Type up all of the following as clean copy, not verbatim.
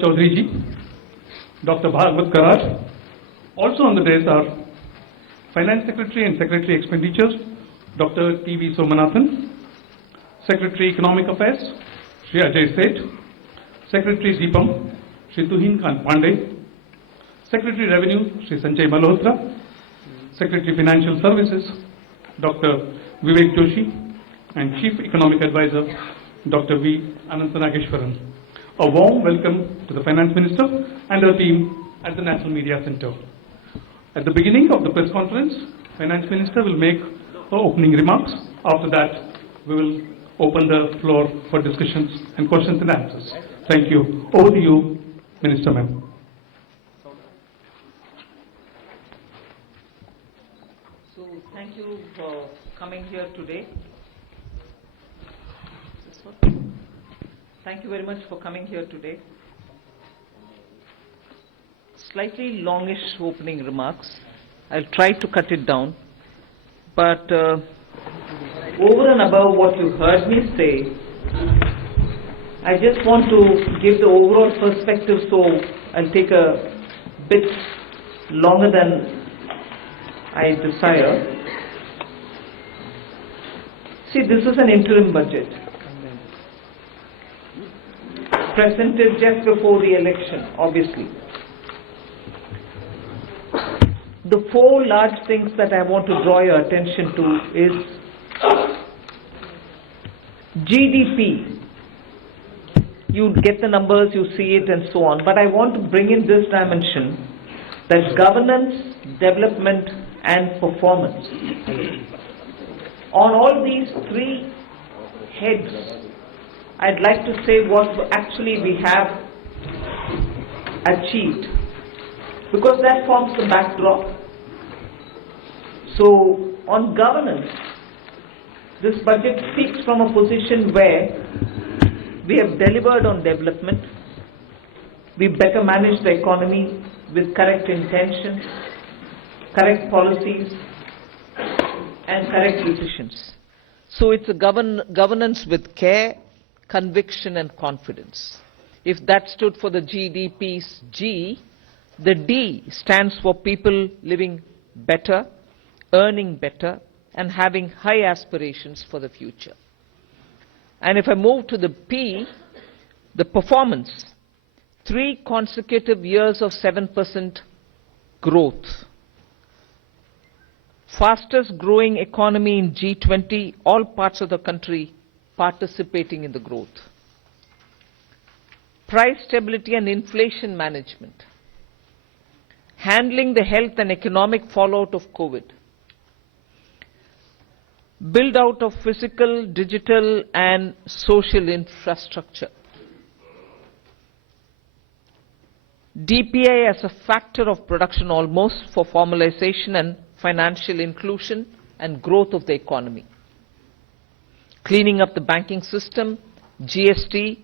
Chaudhary ji, Dr. Bhagwat Karaj. Also on the dais are Finance Secretary and Secretary Expenditures, Dr. T.V. Somanathan, Secretary Economic Affairs, Shri Ajay Seth, Secretary Deepam, Shri Tuhin Khan Pandey, Secretary Revenue, Shri Sanjay Malhotra, Secretary Financial Services, Dr. Vivek Joshi, and Chief Economic Advisor, Dr. V. Anantanageshwaran. A warm welcome to the Finance Minister and her team at the National Media Center. At the beginning of the press conference, Finance Minister will make her opening remarks. After that, we will open the floor for discussions and questions and answers. Thank you. Over to you, Minister Ma'am. So, thank you for coming here today. Thank you very much for coming here today. Slightly longish opening remarks. I'll try to cut it down. But over and above what you heard me say, I just want to give the overall perspective, so I'll take a bit longer than I desire. See, this is an interim budget presented just before the election, obviously. The four large things that I want to draw your attention to is GDP. You get the numbers, you see it and so on, but I want to bring in this dimension, that governance, development and performance. On all these three heads, I'd like to say what actually we have achieved, because that forms the backdrop. So, on governance, this budget speaks from a position where we have delivered on development, we better manage the economy with correct intentions, correct policies, and correct decisions. So it's a governance with care, conviction and confidence. If that stood for the GDP's G, the D stands for people living better, earning better, and having high aspirations for the future. And if I move to the P, the performance, 3 consecutive years of 7% growth. Fastest growing economy in G20, all parts of the country participating in the growth. Price stability and inflation management. Handling the health and economic fallout of COVID. Build out of physical, digital and social infrastructure. DPI as a factor of production almost for formalization and financial inclusion and growth of the economy. Cleaning up the banking system, GST,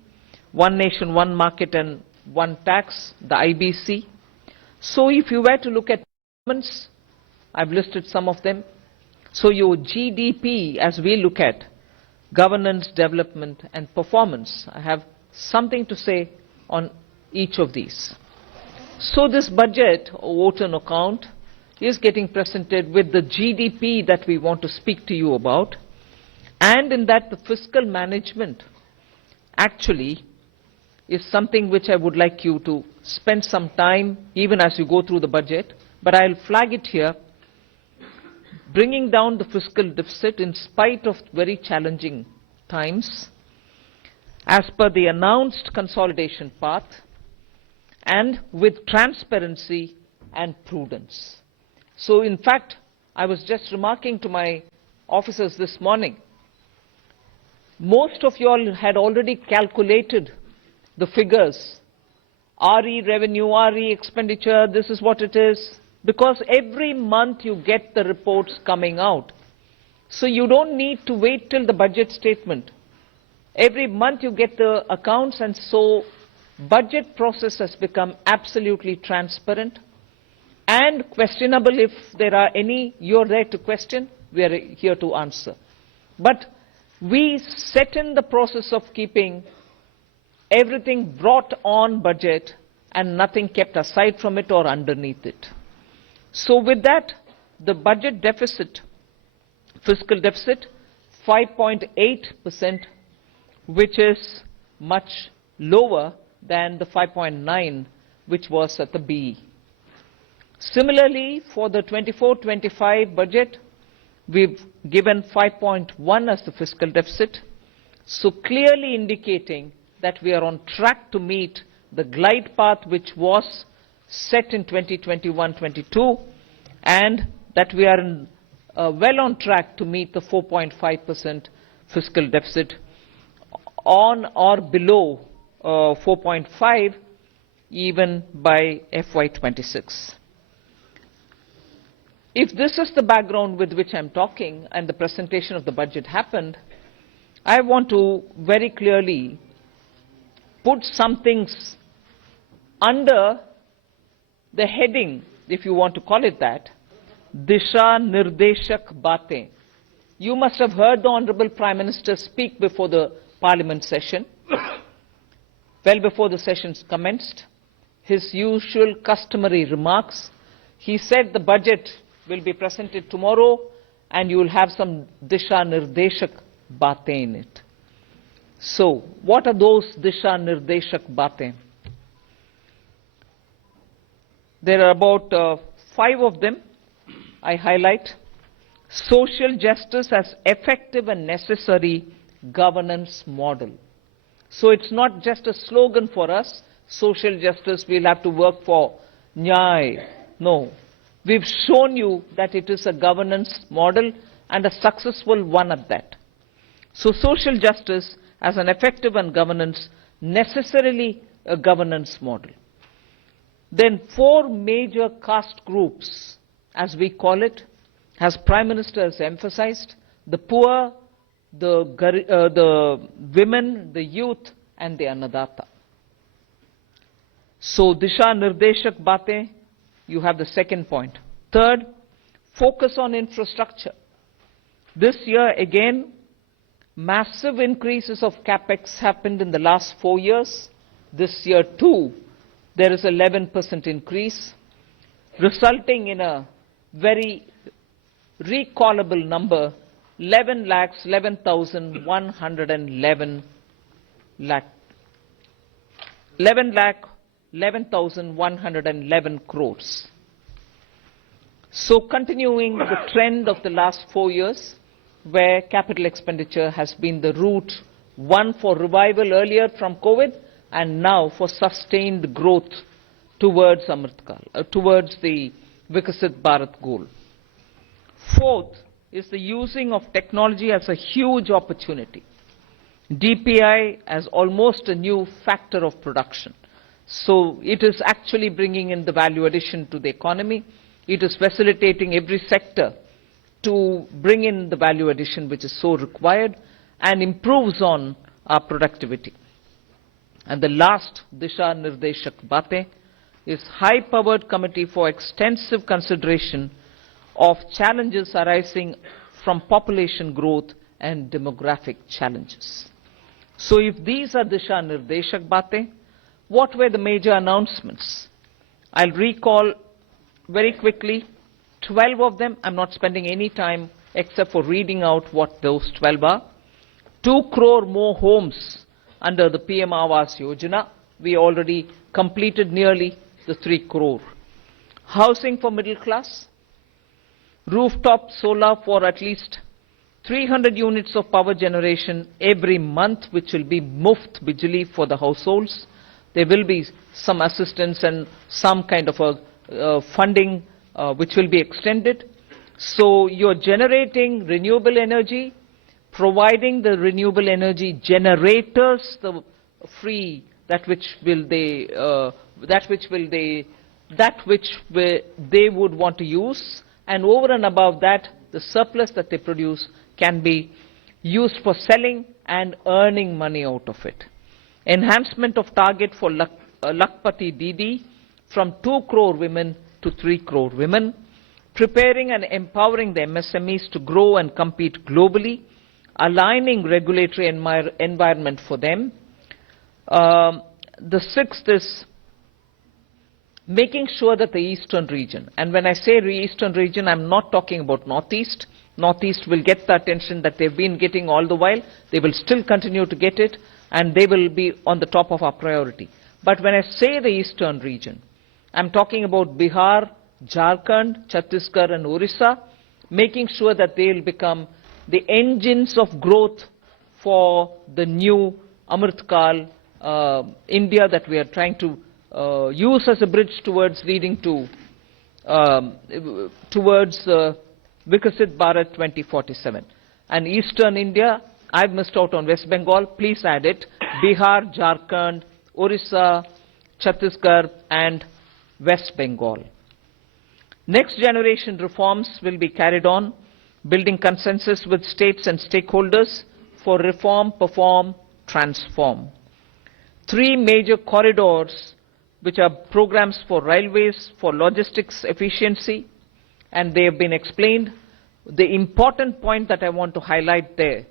one nation, one market and one tax, the IBC. So if you were to look at governments, I've listed some of them. So your GDP, as we look at governance, development and performance, I have something to say on each of these. So this budget, vote on account, is getting presented with the GDP that we want to speak to you about, and in that the fiscal management actually is something which I would like you to spend some time even as you go through the budget, but I'll flag it here. Bringing down the fiscal deficit in spite of very challenging times as per the announced consolidation path and with transparency and prudence. So in fact, I was just remarking to my officers this morning, most of you all had already calculated the figures, RE revenue, RE expenditure, this is what it is, because every month you get the reports coming out. So you don't need to wait till the budget statement. Every month you get the accounts, and so budget process has become absolutely transparent and questionable. If there are any, you're there to question, we are here to answer. But we set in the process of keeping everything brought on budget and nothing kept aside from it or underneath it. So with that, the budget deficit, fiscal deficit, 5.8%, which is much lower than the 5.9 which was at the BE. Similarly, for the 24-25 budget, we've given 5.1 as the fiscal deficit, so clearly indicating that we are on track to meet the glide path which was set in 2021-22, and that we are well on track to meet the 4.5% fiscal deficit, on or below 4.5 even by FY26. If this is the background with which I'm talking and the presentation of the budget happened, I want to very clearly put some things under the heading, if you want to call it that, Disha Nirdeshak Baatein. You must have heard the Honorable Prime Minister speak before the Parliament session, well before the sessions commenced. His usual customary remarks. He said the budget will be presented tomorrow and you will have some Disha Nirdeshak Baatein in it. So, what are those Disha Nirdeshak Baatein? There are about 5 of them I highlight. Social justice as effective and necessary governance model. So it's not just a slogan for us, social justice, we'll have to work for Nyay. No. We've shown you that it is a governance model and a successful one at that. So social justice as an effective and governance, necessarily a governance model. Then 4 major caste groups, as we call it, as Prime Minister has emphasized, the poor, the women, the youth, and the Annadata. So, Disha Nirdeshak Baatein, you have the second point. Third, focus on infrastructure. This year, again, massive increases of capex happened in the last 4 years. This year, too, there is 11% increase, resulting in a very recallable number, 11,111 crores. So continuing the trend of the last 4 years, where capital expenditure has been the route, one for revival earlier from COVID, and now for sustained growth towards towards the Vikasit Bharat goal. Fourth is the using of technology as a huge opportunity. DPI as almost a new factor of production. So it is actually bringing in the value addition to the economy. It is facilitating every sector to bring in the value addition which is so required and improves on our productivity. And the last Disha Nirdeshak Baatein is high-powered committee for extensive consideration of challenges arising from population growth and demographic challenges. So if these are Disha Nirdeshak Baatein, what were the major announcements? I'll recall very quickly 12 of them. I'm not spending any time except for reading out what those 12 are. 2 crore more homes under the PM Awas Yojana. We already completed nearly the 3 crore. Housing for middle class. Rooftop solar for at least 300 units of power generation every month, which will be muft bijli for the households. There will be some assistance and some kind of a funding which will be extended. So you're generating renewable energy, providing the renewable energy generators the free they would want to use, and over and above that, the surplus that they produce can be used for selling and earning money out of it. Enhancement of target for Lakpati Didi from 2 crore women to 3 crore women. Preparing and empowering the MSMEs to grow and compete globally. Aligning regulatory environment for them. The sixth is making sure that the eastern region, and when I say eastern region, I'm not talking about northeast. Northeast will get the attention that they've been getting all the while. They will still continue to get it, and they will be on the top of our priority. But when I say the eastern region, I'm talking about Bihar, Jharkhand, Chhattisgarh, and Orissa, making sure that they will become the engines of growth for the new Amritkal India that we are trying to use as a bridge towards leading to Vikasit Bharat 2047. And Eastern India, I've missed out on West Bengal, please add it, Bihar, Jharkhand, Orissa, Chhattisgarh, and West Bengal. Next generation reforms will be carried on, building consensus with states and stakeholders for reform, perform, transform. 3 major corridors, which are programs for railways, for logistics efficiency, and they have been explained. The important point that I want to highlight there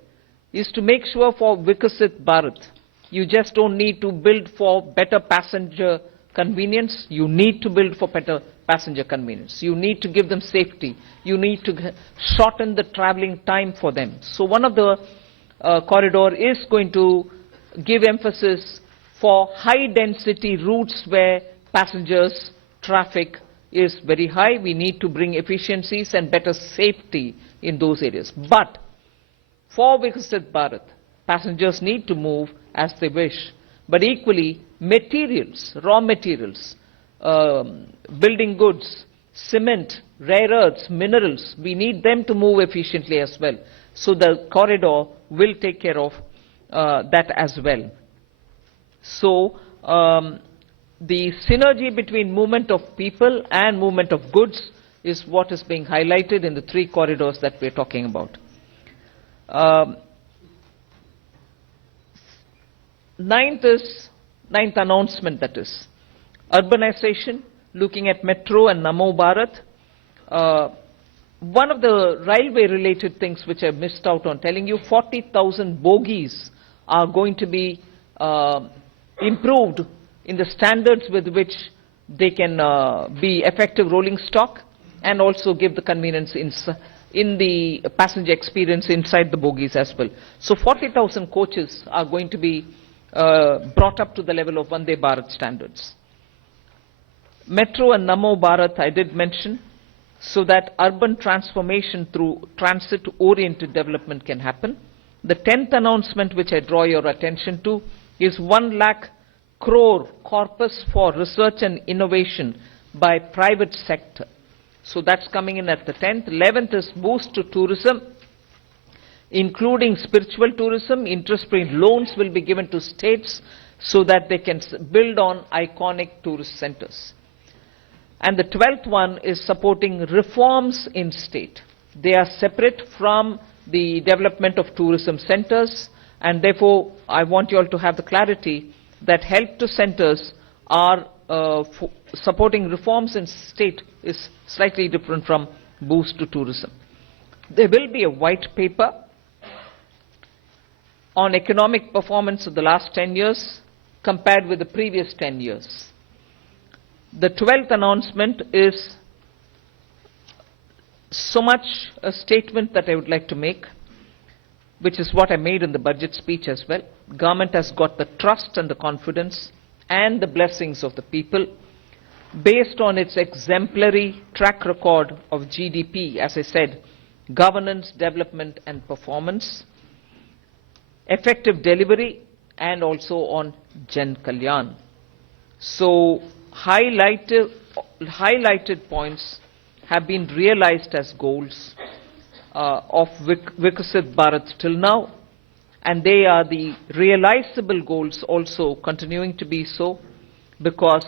is to make sure for Vikasit Bharat, you just don't need to build for better passenger convenience, you need to build for better passenger convenience. You need to give them safety. You need to shorten the traveling time for them. So one of the corridor is going to give emphasis for high density routes where passengers traffic is very high. We need to bring efficiencies and better safety in those areas. But for Vikasit Bharat, passengers need to move as they wish. But equally, materials, raw materials, building goods, cement, rare earths, minerals, we need them to move efficiently as well. So the corridor will take care of that as well. So the synergy between movement of people and movement of goods is what is being highlighted in the 3 corridors that we're talking about. Ninth announcement, that is urbanization, looking at metro and Namo Bharat. One of the railway related things which I missed out on telling you, 40,000 bogies are going to be improved in the standards with which they can be effective rolling stock and also give the convenience in the passenger experience inside the bogies as well. So 40,000 coaches are going to be brought up to the level of Vande Bharat standards. Metro and Namo Bharat I did mention, so that urban transformation through transit-oriented development can happen. The 10th announcement which I draw your attention to is 1 lakh crore corpus for research and innovation by private sector. So that's coming in at the 10th. 11th is boost to tourism, including spiritual tourism. Interest-free loans will be given to states so that they can build on iconic tourist centers. And the 12th one is supporting reforms in state. They are separate from the development of tourism centers, and therefore I want you all to have the clarity that help to centers are supporting reforms in state is slightly different from boost to tourism. There will be a white paper on economic performance of the last 10 years compared with the previous 10 years. The 12th announcement is so much a statement that I would like to make, which is what I made in the budget speech as well. Government has got the trust and the confidence and the blessings of the people based on its exemplary track record of GDP, as I said, governance, development and performance, effective delivery, and also on Jan Kalyan. So highlighted points have been realized as goals of Vikasit Bharat till now, and they are the realizable goals also continuing to be so, because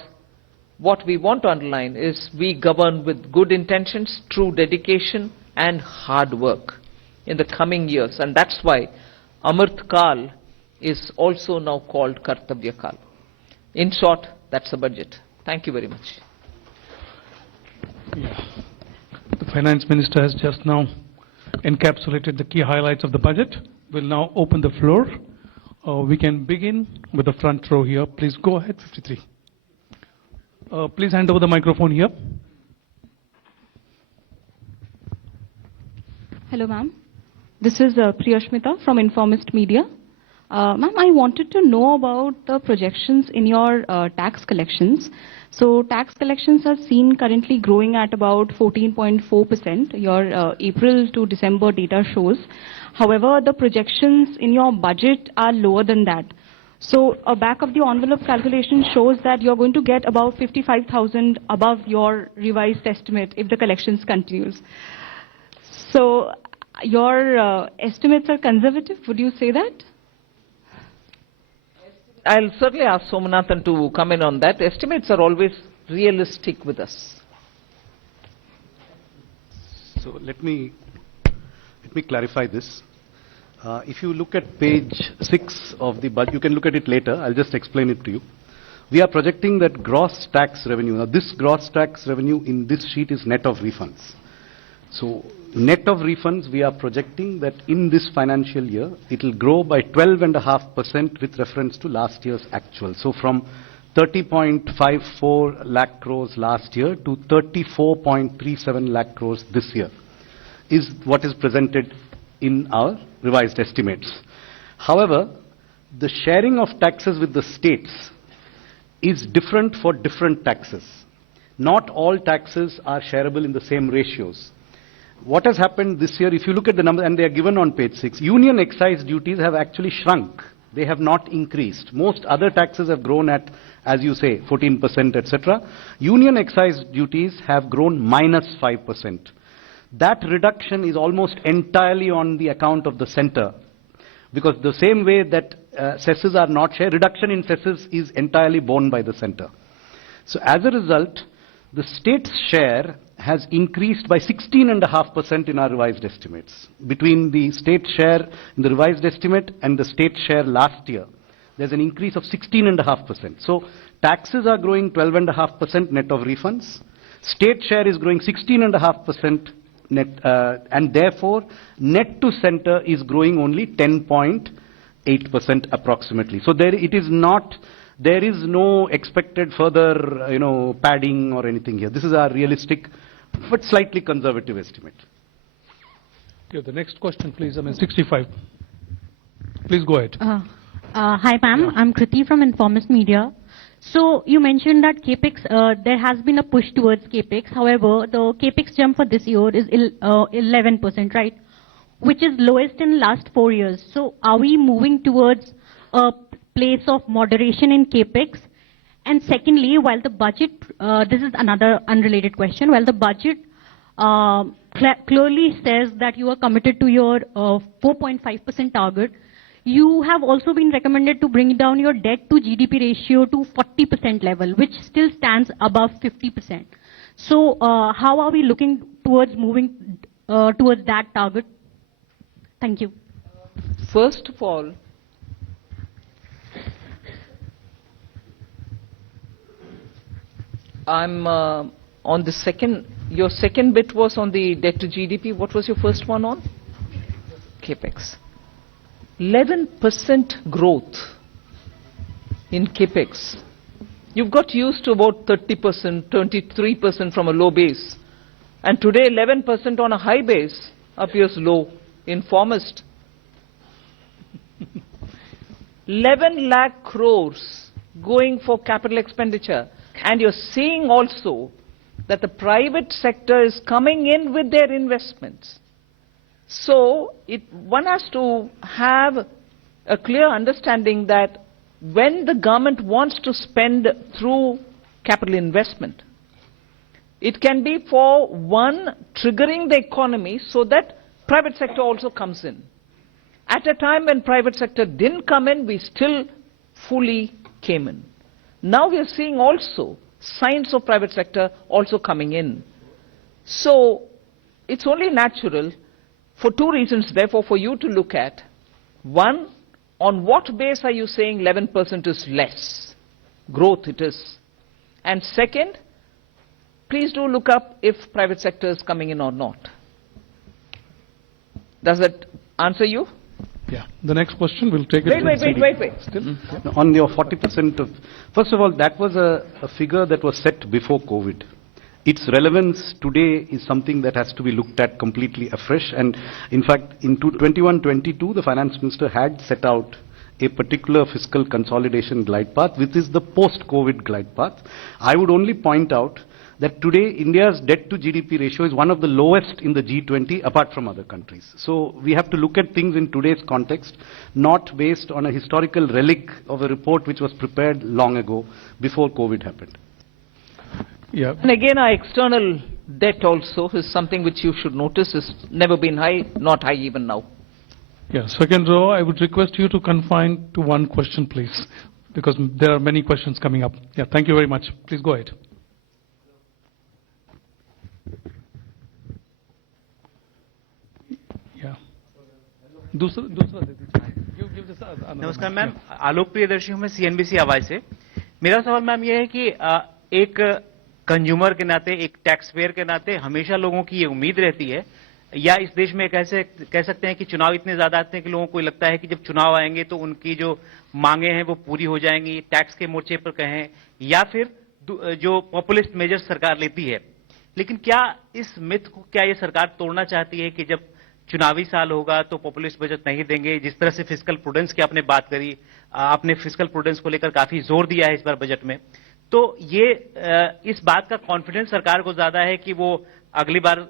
what we want to underline is we govern with good intentions, true dedication and hard work in the coming years, and that's why Amrit Kal is also now called Kartavya Kal. In short, that's the budget. Thank you very much. Yeah. The Finance Minister has just now encapsulated the key highlights of the budget. We'll now open the floor We can begin with the front row here. Please go ahead, 53. Please hand over the microphone here. Hello, ma'am. This is Priyashmita from Informist Media. Ma'am, I wanted to know about the projections in your tax collections. So tax collections are seen currently growing at about 14.4%. Your April to December data shows. However, the projections in your budget are lower than that. So a back of the envelope calculation shows that you're going to get about 55,000 above your revised estimate if the collections continues. So your estimates are conservative, would you say that? I'll certainly ask Somanathan to come in on that. Estimates are always realistic with us. So let me clarify this. If you look at page 6 of the budget, you can look at it later. I'll just explain it to you. We are projecting that gross tax revenue. Now, this gross tax revenue in this sheet is net of refunds. So, net of refunds, we are projecting that in this financial year, it will grow by 12.5% with reference to last year's actual. So, from 30.54 lakh crores last year to 34.37 lakh crores this year is what is presented in our revised estimates. However, the sharing of taxes with the states is different for different taxes. Not all taxes are shareable in the same ratios. What has happened this year, if you look at the numbers, and they are given on page 6, union excise duties have actually shrunk. They have not increased. Most other taxes have grown at, as you say, 14%, etc. Union excise duties have grown minus 5%. That reduction is almost entirely on the account of the center. Because the same way that cesses are not shared, reduction in cesses is entirely borne by the center. So as a result, the state's share has increased by 16.5% in our revised estimates. Between the state share in the revised estimate and the state share last year, there's an increase of 16.5%. So taxes are growing 12.5% net of refunds. State share is growing 16.5% net, and therefore net to center is growing only 10.8% approximately. So there it is not. There is no expected further, padding or anything here. This is our realistic, but slightly conservative estimate. Yeah, the next question, please. 65. Please go ahead. Hi, ma'am. Yeah. I'm Kriti from Informist Media. So you mentioned that capex, there has been a push towards capex. However, the capex jump for this year is 11%, right? Which is lowest in last 4 years. So are we moving towards a place of moderation in capex? And secondly, while the budget, this is another unrelated question, while the budget clearly says that you are committed to your 4.5% target, you have also been recommended to bring down your debt to GDP ratio to 40% level, which still stands above 50%. So how are we looking towards moving towards that target? Thank you. First of all, I'm on the second, your second bit was on the debt to GDP. What was your first one on? Capex. 11% growth in Capex. You've got used to about 30%, 23% from a low base. And today 11% on a high base appears low. Informist. 11 lakh crores going for capital expenditure. And you're seeing also that the private sector is coming in with their investments. So one has to have a clear understanding that when the government wants to spend through capital investment, it can be for one, triggering the economy so that private sector also comes in. At a time when private sector didn't come in, we still fully came in. Now we are seeing also signs of private sector also coming in. So it's only natural for two reasons, therefore, for you to look at. One, on what base are you saying 11% is less? Growth it is. And second, please do look up if private sector is coming in or not. Does that answer you? Yeah. The next question will take it. Wait. Still? On your 40% of, first of all, that was a figure that was set before COVID. Its relevance today is something that has to be looked at completely afresh. And in fact, in 21-22, the finance minister had set out a particular fiscal consolidation glide path, which is the post-COVID glide path. I would only point out that today India's debt to GDP ratio is one of the lowest in the G20 apart from other countries. So we have to look at things in today's context, not based on a historical relic of a report which was prepared long ago before COVID happened. Yeah. And again, our external debt also is something which you should notice has never been high, not high even now. Yeah. Second row, I would request you to confine to one question, please, because there are many questions coming up. Yeah. Thank you very much. Please go ahead. Yeah. दूसरा दे दीजिए. Give this another नमस्कार one. Ma'am, आलोक प्रियदर्शी हूं मैं CNBC आवाज से. मेरा सवाल ma'am ये है कि एक कंज्यूमर के नाते, एक टैक्स पेयर के नाते हमेशा लोगों की ये उम्मीद रहती है, या इस देश में कैसे कह सकते हैं कि चुनाव इतने ज्यादा आते हैं कि लोगों को लगता है कि जब चुनाव आएंगे तो उनकी जो मांगे हैं वो पूरी हो जाएंगी, टैक्स के मोर्चे पर कहें, या फिर जो पॉपुलिस्ट मेजर्स सरकार लेती है. लेकिन क्या इस मिथ को क्या ये सरकार तोड़ना चाहती है कि जब चुनावी साल होगा तो पॉपुलिस्ट बजट नहीं देंगे? जिस तरह से फिस्कल प्रूडेंस की आपने बात करी, आपने फिस्कल प्रूडेंस को लेकर काफी जोर दिया है इस बार बजट में, तो ये इस बात का कॉन्फिडेंस सरकार को ज्यादा है कि वो अगली बार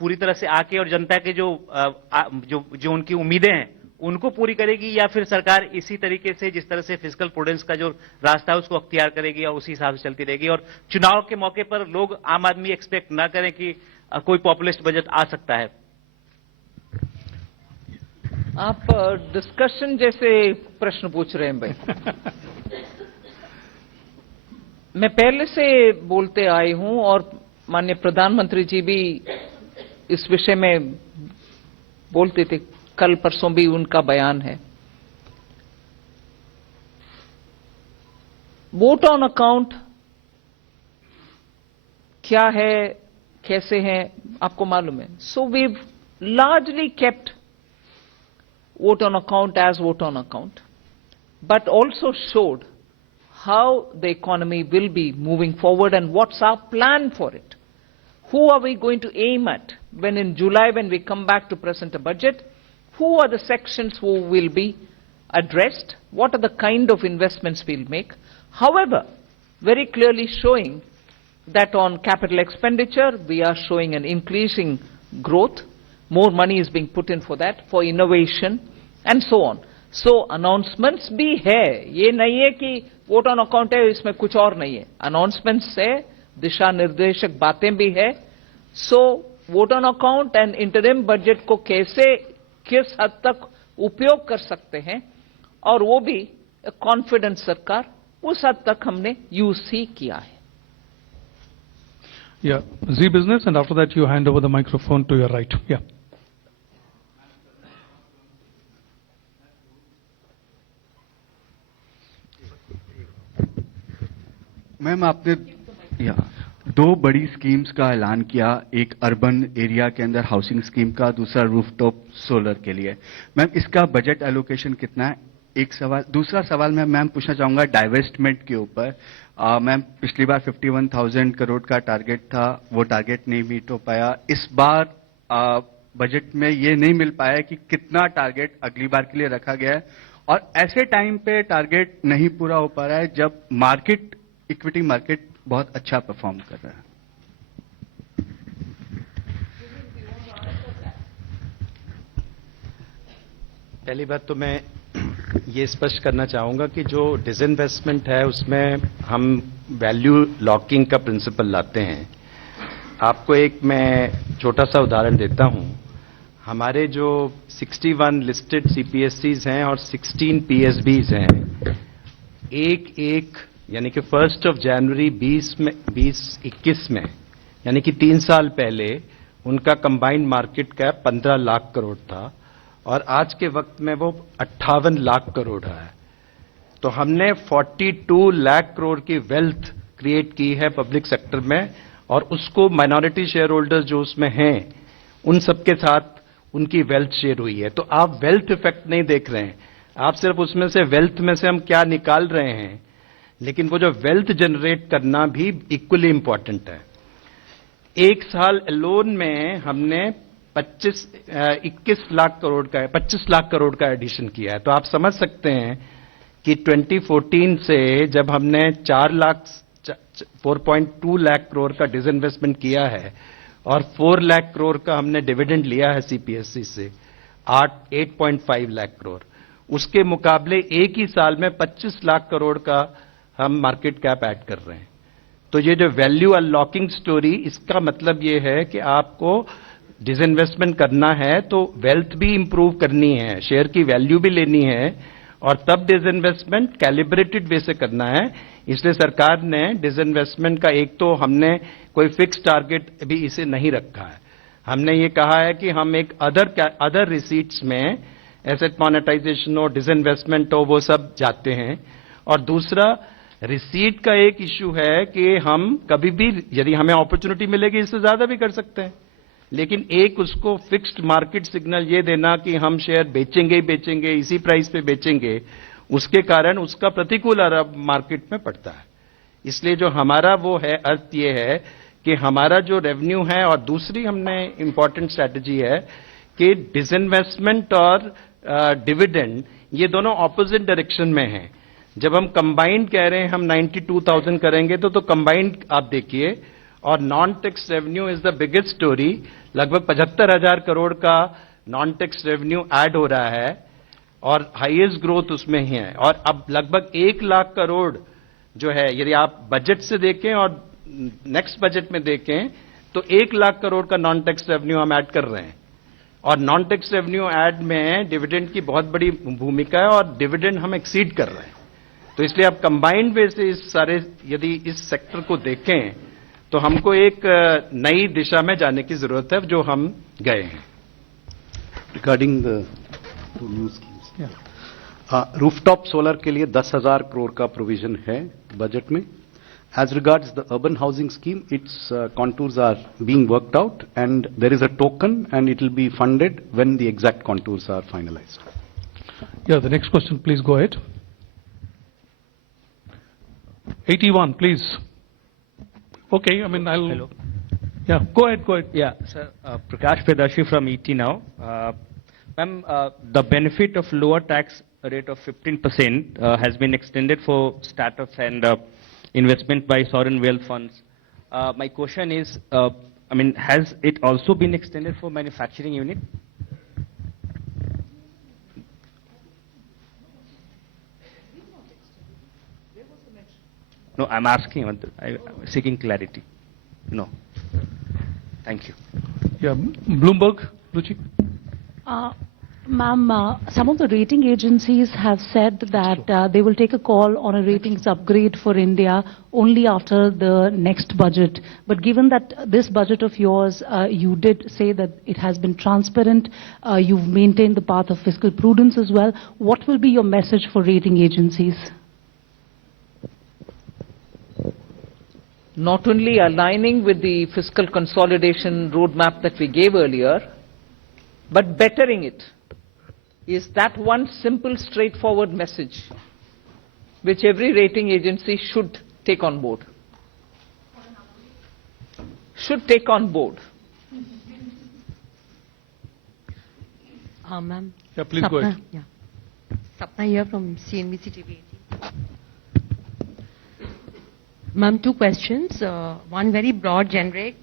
पूरी तरह से आके और जनता के जो उनकी उम्मीदें हैं उनको पूरी करेगी, या फिर सरकार इसी तरीके से जिस तरह से फिस्कल प्रूडेंस का जो रास्ता है उसको अख्तियार करेगी और उसी हिसाब से चलती रहेगी, और चुनाव के मौके पर लोग, आम आदमी एक्सपेक्ट ना करें कि कोई पॉपुलिस्ट बजट आ सकता है? आप डिस्कशन जैसे प्रश्न पूछ रहे हैं भाई. मैं पहले से बोलते आई हूं और माननीय प्रधानमंत्री जी भी इस विषय में बोलते थे, कल परसों भी उनका बयान है. वोट ऑन अकाउंट क्या है, कैसे है, आपको मालूम है. So we largely kept vote on account as vote on account, but also showed how the economy will be moving forward and what's our plan for it. Who are we going to aim at when in July, when we come back to present a budget? Who are the sections who will be addressed? What are the kind of investments we'll make? However, very clearly showing that on capital expenditure, we are showing an increasing growth. More money is being put in for that, for innovation, and so on. So announcements भी है, ये नहीं है कि vote on account है इसमें कुछ और नहीं है. Announcements है, दिशा निर्देशक बातें भी है. So vote on account and interim budget को कैसे, किस हद तक उपयोग कर सकते हैं, और वो भी कॉन्फिडेंस सरकार, उस हद तक हमने यूज ही किया है. Yeah. Z Business, and after that you hand over the microphone to your right. Yeah. Ma'am, आपने दो बड़ी स्कीम्स का ऐलान किया, एक अर्बन एरिया के अंदर हाउसिंग स्कीम का, दूसरा रूफटॉप सोलर के लिए. मैम, इसका बजट एलोकेशन कितना है? एक सवाल. दूसरा सवाल मैं मैम पूछना चाहूंगा डाइवेस्टमेंट के ऊपर. मैम, पिछली बार 51,000 करोड़ का टारगेट था, वो टारगेट नहीं मीट हो पाया. इस बार बजट में ये नहीं मिल पाया कि कितना टारगेट अगली बार के लिए रखा गया है, और ऐसे टाइम पे टारगेट नहीं पूरा हो पा रहा है जब मार्केट, इक्विटी मार्केट बहुत अच्छा परफॉर्म कर रहा है. पहली बात तो मैं ये स्पष्ट करना चाहूंगा कि जो डिसइन्वेस्टमेंट है उसमें हम वैल्यू लॉकिंग का प्रिंसिपल लाते हैं. आपको एक मैं छोटा सा उदाहरण देता हूं. हमारे जो 61 लिस्टेड सीपीएससीज हैं और 16 पीएसबीज हैं, एक यानी कि 1 जनवरी 2021 में, यानी कि 3 साल पहले उनका combined market cap 15 lakh crore था, और आज के वक्त में वो 58 लाख करोड़ है. तो हमने 42 लाख करोड़ की वेल्थ क्रिएट की है पब्लिक सेक्टर में, और उसको माइनॉरिटी शेयर होल्डर्स जो उसमें हैं उन सबके साथ उनकी वेल्थ शेयर हुई है। तो आप वेल्थ इफेक्ट नहीं देख रहे हैं, आप सिर्फ उसमें से वेल्थ में से हम क्या निकाल रहे हैं, लेकिन वो जो वेल्थ जनरेट करना भी इक्वली इंपॉर्टेंट है। एक साल लोन में हमने 21 लाख करोड़ का एडिशन किया है। तो आप समझ सकते हैं कि 2014 से जब हमने 4.2 लाख करोड़ का डिसइन्वेस्टमेंट किया है और 4 लाख करोड़ का हमने डिविडेंड लिया है सीपीएससी से 8.5 लाख करोड़, उसके मुकाबले एक ही साल में 25 लाख करोड़ का हम मार्केट कैप ऐड कर रहे हैं। तो ये जो वैल्यू अनलॉकिंग स्टोरी, इसका मतलब ये है कि आपको डिसइन्वेस्टमेंट करना है तो वेल्थ भी इंप्रूव करनी है, शेयर की वैल्यू भी लेनी है, और तब डिसइन्वेस्टमेंट कैलिब्रेटेड वे से करना है। इसलिए सरकार ने डिसइन्वेस्टमेंट का एक तो हमने कोई फिक्स टारगेट भी इसे नहीं रखा है। हमने ये कहा है कि हम एक अदर रिसीट्स में एसेट मोनेटाइजेशन हो, डिसइन्वेस्टमेंट हो, वो सब जाते हैं। और दूसरा रिसीट का एक इश्यू है कि हम कभी भी यदि हमें अपॉर्चुनिटी मिलेगी इससे ज्यादा भी कर सकते हैं, लेकिन एक उसको फिक्स्ड मार्केट सिग्नल ये देना कि हम शेयर बेचेंगे ही बेचेंगे, इसी प्राइस पे बेचेंगे, उसके कारण उसका प्रतिकूल असर मार्केट में पड़ता है। इसलिए जो हमारा वो है, अर्थ ये है कि हमारा जो रेवेन्यू है, और दूसरी हमने इंपॉर्टेंट स्ट्रैटेजी है कि डिसइन्वेस्टमेंट और डिविडेंड ये दोनों ऑपोजिट डायरेक्शन में हैं। जब हम कंबाइंड कह रहे हैं हम 92,000 करेंगे तो कंबाइंड आप देखिए, और non tax revenue is the biggest story. लगभग 75,000 करोड़ का नॉन टैक्स रेवेन्यू ऐड हो रहा है और हाईएस्ट ग्रोथ उसमें ही है। और अब लगभग 1 लाख करोड़ जो है, यदि आप बजट से देखें और नेक्स्ट बजट में देखें तो 1 लाख करोड़ का नॉन टैक्स रेवेन्यू हम ऐड कर रहे हैं। और नॉन टैक्स रेवेन्यू ऐड में डिविडेंड की बहुत बड़ी भूमिका है, और डिविडेंड हम एक्सीड कर रहे हैं। तो इसलिए आप कंबाइंड वे से इस सारे यदि इस सेक्टर को देखें तो हमको एक नई दिशा में जाने की जरूरत है, जो हम गए हैं। Regarding the new schemes, rooftop solar के लिए 10,000 करोड़ का प्रोविजन है बजट में। As regards the urban housing scheme, its contours are being worked out, and there is a token, and it will be funded when the exact contours are finalized. Yeah, the next question, please go ahead. 81, please. Okay, I mean, I'll... Hello. Yeah, go ahead. Yeah, sir. Prakash Pedashi from ET now. Ma'am, the benefit of lower tax rate of 15% has been extended for startups and investment by sovereign wealth funds. My question is, I mean, has it also been extended for manufacturing unit? No, I'm asking, I'm seeking clarity. No. Thank you. Yeah, Bloomberg, Ruchi. Ma'am, some of the rating agencies have said that they will take a call on a ratings upgrade for India only after the next budget. But given that this budget of yours, you did say that it has been transparent, you've maintained the path of fiscal prudence as well, what will be your message for rating agencies? Not only aligning with the fiscal consolidation roadmap that we gave earlier, but bettering it. Is that one simple, straightforward message which every rating agency should take on board? Should take on board. Ma'am. Yeah, please go ahead. Yeah. Sapna here from CNBC TV 18. Ma'am, two questions. One very broad, generic.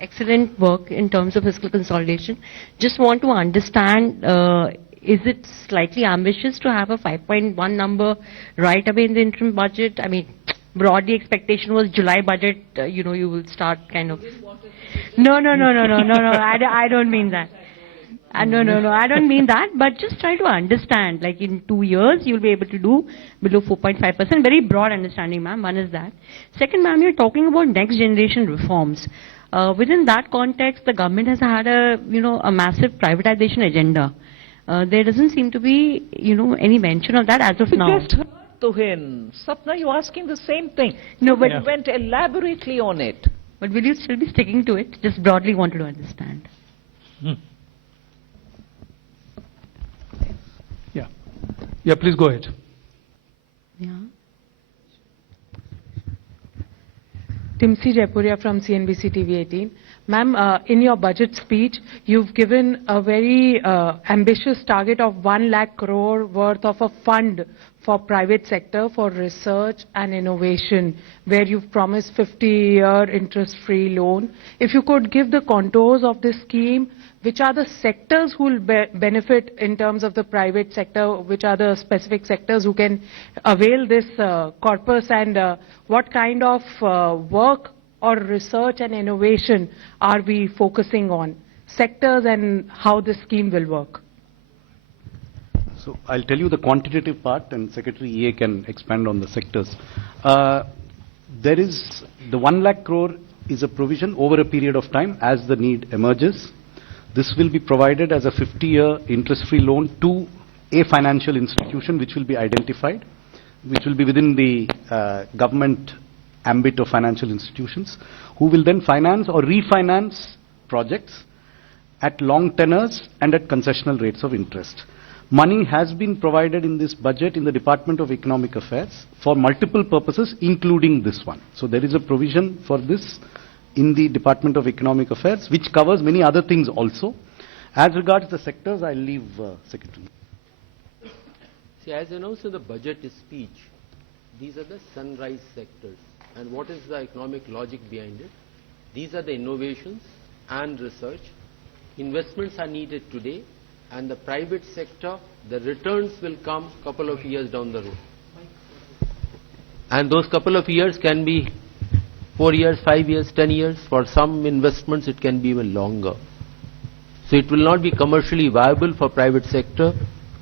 Excellent work in terms of fiscal consolidation. Just want to understand, is it slightly ambitious to have a 5.1 number right away in the interim budget? I mean, broadly expectation was July budget, you will start kind of... No, I don't mean that. No, I don't mean that, but just try to understand, like in 2 years, you'll be able to do below 4.5%. Very broad understanding, ma'am. One is that. Second, ma'am, you're talking about next generation reforms. Within that context, the government has had a massive privatization agenda. There doesn't seem to be, any mention of that as of now. Just heard to him. Sapna, you're asking the same thing. No, but... You went elaborately on it. But will you still be sticking to it? Just broadly wanted to understand. Yeah, please go ahead. Yeah. Timsi Jaipuria from CNBC TV 18. Ma'am, in your budget speech, you've given a very ambitious target of 1 lakh crore worth of a fund for private sector for research and innovation, where you've promised 50-year interest-free loan. If you could give the contours of this scheme, which are the sectors who will benefit in terms of the private sector, which are the specific sectors who can avail this corpus, and what kind of work or research and innovation are we focusing on? Sectors and how this scheme will work. So I'll tell you the quantitative part, and Secretary EA can expand on the sectors. There is the 1 lakh crore is a provision over a period of time as the need emerges. This will be provided as a 50-year interest-free loan to a financial institution which will be identified, which will be within the government ambit of financial institutions, who will then finance or refinance projects at long tenors and at concessional rates of interest. Money has been provided in this budget in the Department of Economic Affairs for multiple purposes, including this one. So there is a provision for this in the Department of Economic Affairs, which covers many other things also. As regards the sectors, I'll leave Secretary. See, as announced in the budget speech, these are the sunrise sectors. And what is the economic logic behind it? These are the innovations and research. Investments are needed today, and the private sector, the returns will come couple of years down the road. And those couple of years can be 4 years, 5 years, 10 years. For some investments, it can be even longer. So it will not be commercially viable for private sector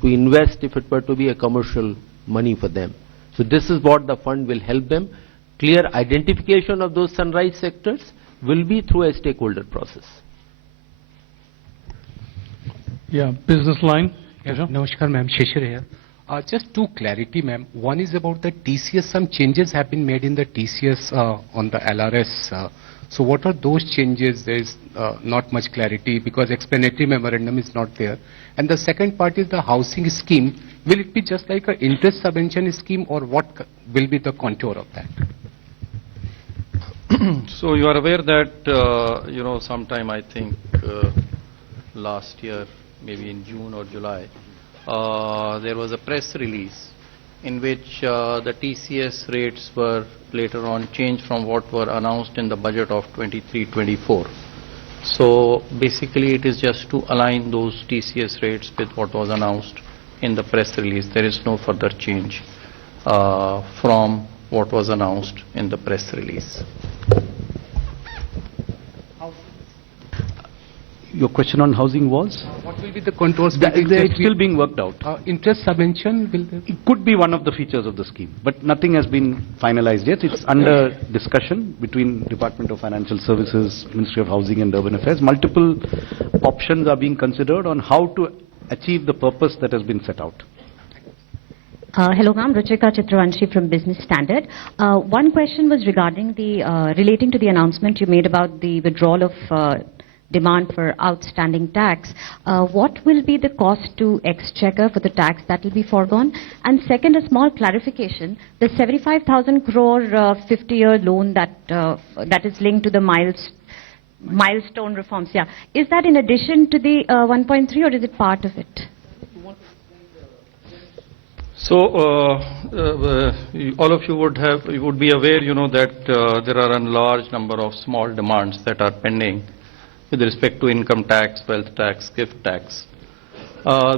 to invest if it were to be a commercial money for them. So this is what the fund will help them. Clear identification of those sunrise sectors will be through a stakeholder process. Yeah, business line. Namaskar, ma'am. Shishir here. Just two clarity, ma'am. One is about the TCS. Some changes have been made in the TCS on the LRS. So what are those changes? There is not much clarity because explanatory memorandum is not there. And the second part is the housing scheme. Will it be just like an interest subvention scheme, or what will be the contour of that? So you are aware that, sometime I think last year, maybe in June or July, there was a press release in which the TCS rates were later on changed from what were announced in the budget of 23-24. So basically it is just to align those TCS rates with what was announced in the press release. There is no further change from what was announced in the press release. Your question on housing was? What will be the contours? It's still being worked out. Interest subvention will there? It could be one of the features of the scheme, but nothing has been finalized yet. It's under discussion between Department of Financial Services, Ministry of Housing and Urban Affairs. Multiple options are being considered on how to achieve the purpose that has been set out. Hello, ma'am. Ruchika Chitravanshi from Business Standard. One question was regarding the relating to the announcement you made about the withdrawal of demand for outstanding tax. What will be the cost to Exchequer for the tax that will be foregone? And second, a small clarification: the 75,000 crore 50-year loan that is linked to the milestone reforms. Yeah, is that in addition to the 1.3, or is it part of it? So all of you would be aware, that there are a large number of small demands that are pending with respect to income tax, wealth tax, gift tax.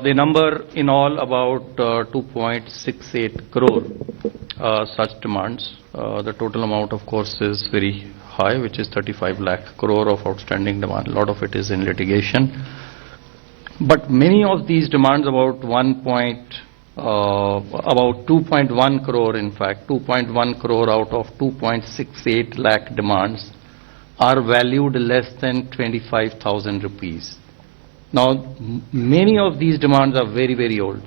They number in all about 2.68 crore such demands. The total amount, of course, is very high, which is 35 lakh crore of outstanding demand. A lot of it is in litigation. But many of these demands, about 2.1 crore, in fact, 2.1 crore out of 2.68 lakh demands are valued less than 25,000 rupees. Now, many of these demands are very, very old,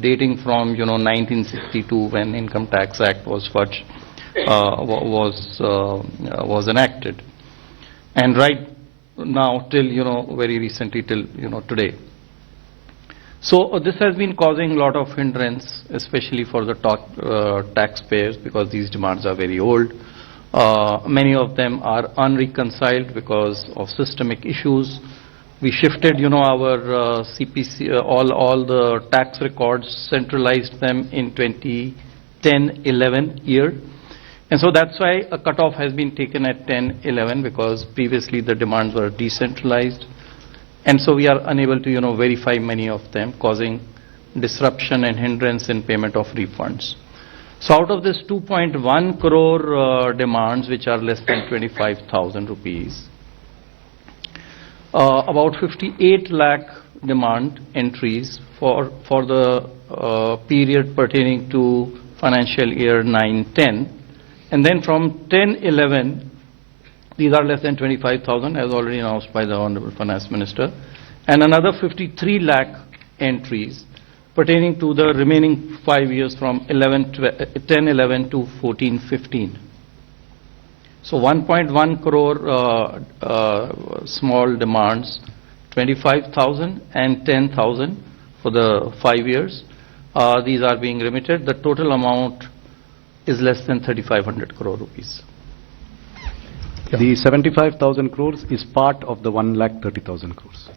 dating from 1962, when Income Tax Act was first was enacted, and right now till very recently till today. So this has been causing a lot of hindrance, especially for the taxpayers, because these demands are very old. Many of them are unreconciled because of systemic issues. We shifted, our CPC, all the tax records, centralized them in 2010-11 year. And so that's why a cutoff has been taken at 10-11, because previously the demands were decentralized. And so we are unable to, verify many of them, causing disruption and hindrance in payment of refunds. So out of this 2.1 crore demands, which are less than 25,000 rupees, about 58 lakh demand entries for the period pertaining to financial year 9-10. And then from 10-11, these are less than 25,000, as already announced by the Honorable Finance Minister, and another 53 lakh entries pertaining to the remaining 5 years from 10-11 to 14-15. So 1.1 crore small demands, 25,000 and 10,000 for the 5 years. These are being remitted. The total amount is less than 3,500 crore rupees. The 75,000 crores is part of the 1,30,000 crores.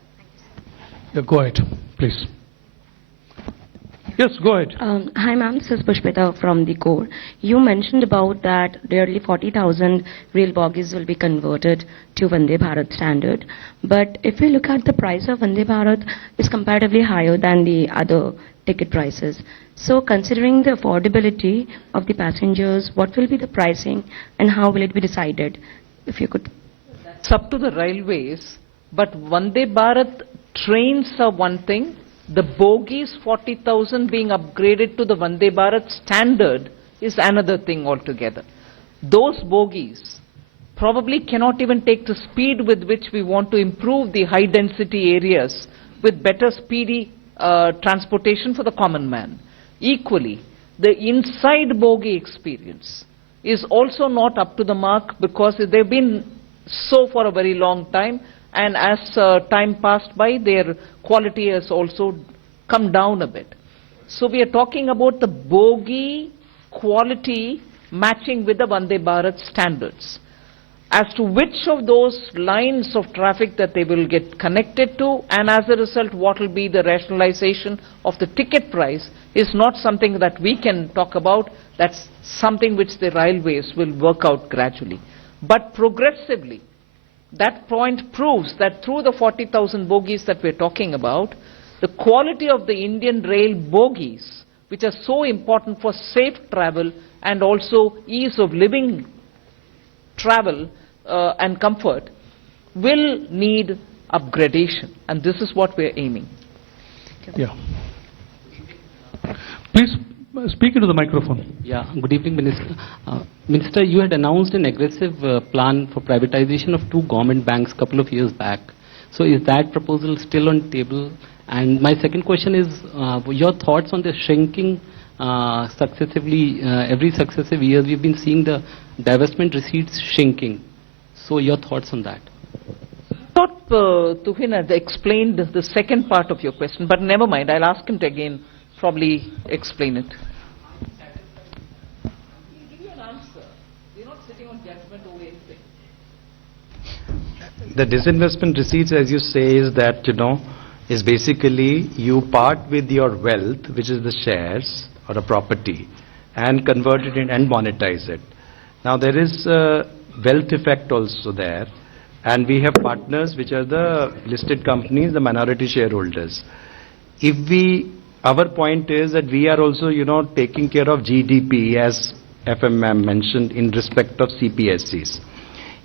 Yeah, go ahead, please. Yes, go ahead. Hi ma'am, this is Pushpita from the core. You mentioned about that nearly 40,000 rail bogies will be converted to Vande Bharat standard. But if we look at the price of Vande Bharat, is comparatively higher than the other ticket prices. So considering the affordability of the passengers, what will be the pricing and how will it be decided? If you could. It's up to the railways, but Vande Bharat trains are one thing. The bogies 40,000 being upgraded to the Vande Bharat standard is another thing altogether. Those bogies probably cannot even take the speed with which we want to improve the high density areas with better speedy transportation for the common man. Equally, the inside bogie experience is also not up to the mark because they've been so for a very long time, and as time passed by, their quality has also come down a bit. So we are talking about the bogie quality matching with the Vande Bharat standards. As to which of those lines of traffic that they will get connected to, and as a result what will be the rationalization of the ticket price, is not something that we can talk about. That's something which the railways will work out gradually. But progressively, that point proves that through the 40,000 bogies that we're talking about, the quality of the Indian rail bogies, which are so important for safe travel and also ease of living travel and comfort, will need upgradation. And this is what we're aiming. Yeah. Please speak into the microphone. Yeah, good evening, Minister. Minister, you had announced an aggressive plan for privatization of 2 government banks a couple of years back. So is that proposal still on table? And my second question is your thoughts on the shrinking successively, every successive years we've been seeing the divestment receipts shrinking. So your thoughts on that? I thought Tuhin had explained the second part of your question, but never mind, I'll ask him to again probably explain it. The disinvestment receipts, as you say, is that, is basically you part with your wealth, which is the shares or a property, and convert it in and monetize it. Now there is a wealth effect also there, and we have partners which are the listed companies, the minority shareholders. Our point is that we are also, taking care of GDP, as FMM mentioned, in respect of CPSCs.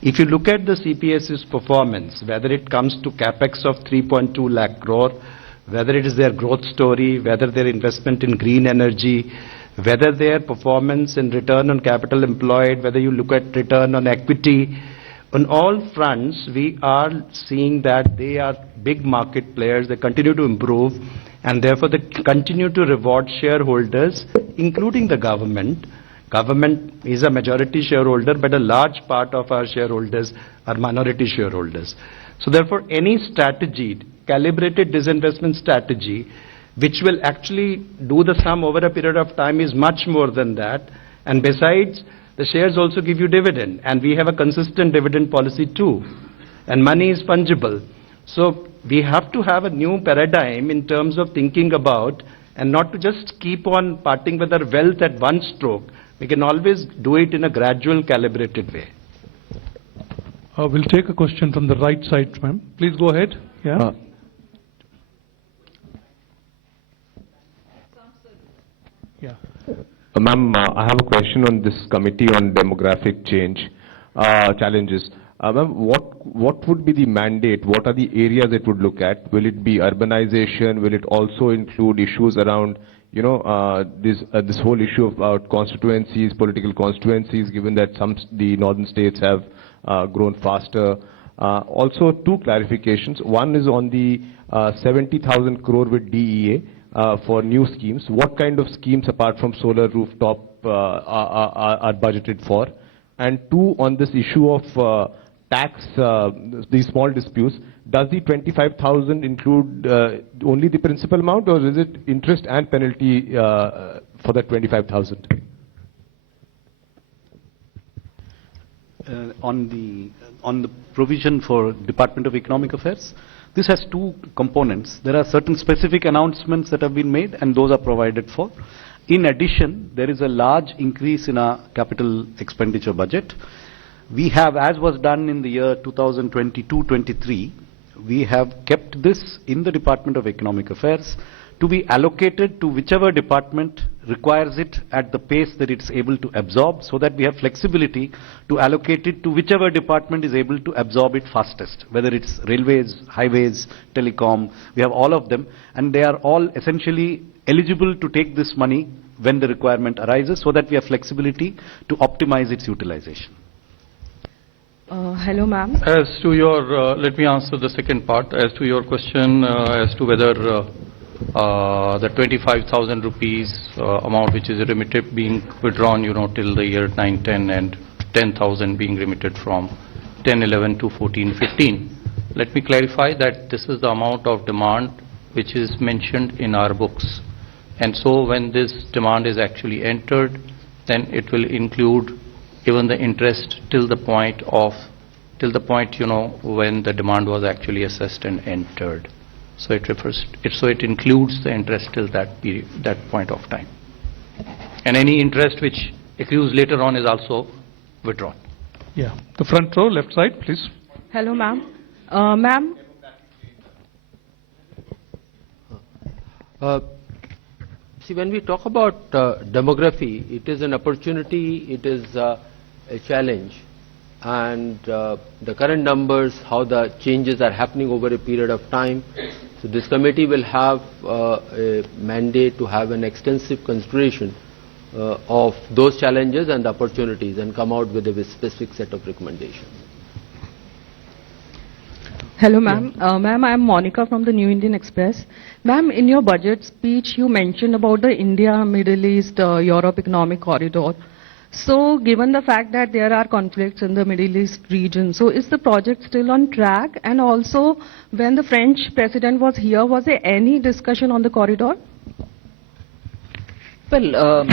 If you look at the CPSC's performance, whether it comes to capex of 3.2 lakh crore, whether it is their growth story, whether their investment in green energy, whether their performance in return on capital employed, whether you look at return on equity, on all fronts, we are seeing that they are big market players, they continue to improve, and therefore they continue to reward shareholders, including the government. Government is a majority shareholder, but a large part of our shareholders are minority shareholders. So therefore, any strategy, calibrated disinvestment strategy, which will actually do the sum over a period of time is much more than that. And besides, the shares also give you dividend, and we have a consistent dividend policy too. And money is fungible. So we have to have a new paradigm in terms of thinking about, and not to just keep on parting with our wealth at one stroke. We can always do it in a gradual, calibrated way. We'll take a question from the right side, ma'am. Please go ahead. Yeah. Yeah. Ma'am, I have a question on this committee on demographic change challenges. Ma'am, what would be the mandate? What are the areas it would look at? Will it be urbanization? Will it also include issues around, this whole issue about constituencies, political constituencies, given that the northern states have grown faster? Also, two clarifications. One is on the 70,000 crore with DEA for new schemes. What kind of schemes apart from solar rooftop are budgeted for? And two, on this issue of tax, these small disputes, does the 25,000 include only the principal amount, or is it interest and penalty for that 25,000? On the provision for Department of Economic Affairs, this has two components. There are certain specific announcements that have been made, and those are provided for. In addition, there is a large increase in our capital expenditure budget. We have, as was done in the year 2022-23, we have kept this in the Department of Economic Affairs to be allocated to whichever department requires it at the pace that it's able to absorb, so that we have flexibility to allocate it to whichever department is able to absorb it fastest, whether it's railways, highways, telecom. We have all of them, and they are all essentially eligible to take this money when the requirement arises, so that we have flexibility to optimize its utilization. Hello, ma'am. As to your, let me answer the second part. As to your question as to whether the 25,000 rupees amount which is remitted being withdrawn, till the year 9-10, and 10,000 being remitted from 10-11 to 14-15. Let me clarify that this is the amount of demand which is mentioned in our books. And so when this demand is actually entered, then it will include even the interest till the point when the demand was actually assessed and entered. So it includes the interest till that period, that point of time. And any interest which accrues later on is also withdrawn. Yeah. The front row, left side, please. Hello, ma'am. Ma'am. See, when we talk about demography, it is an opportunity, it is a challenge. And the current numbers, how the changes are happening over a period of time. So this committee will have a mandate to have an extensive consideration of those challenges and the opportunities, and come out with a specific set of recommendations. Hello, ma'am. Ma'am, I am Monica from the New Indian Express. Ma'am, in your budget speech, you mentioned about the India, Middle East, Europe economic corridor. So, given the fact that there are conflicts in the Middle East region, so is the project still on track? And also, when the French president was here, was there any discussion on the corridor? Well,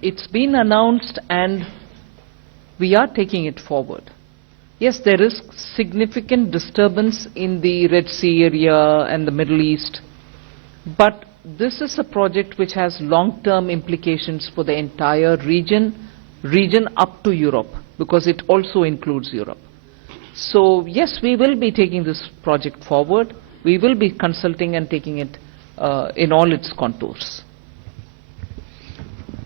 it's been announced and we are taking it forward. Yes, there is significant disturbance in the Red Sea area and the Middle East, but this is a project which has long-term implications for the entire region up to Europe, because it also includes Europe. So yes, we will be taking this project forward. We will be consulting and taking it in all its contours.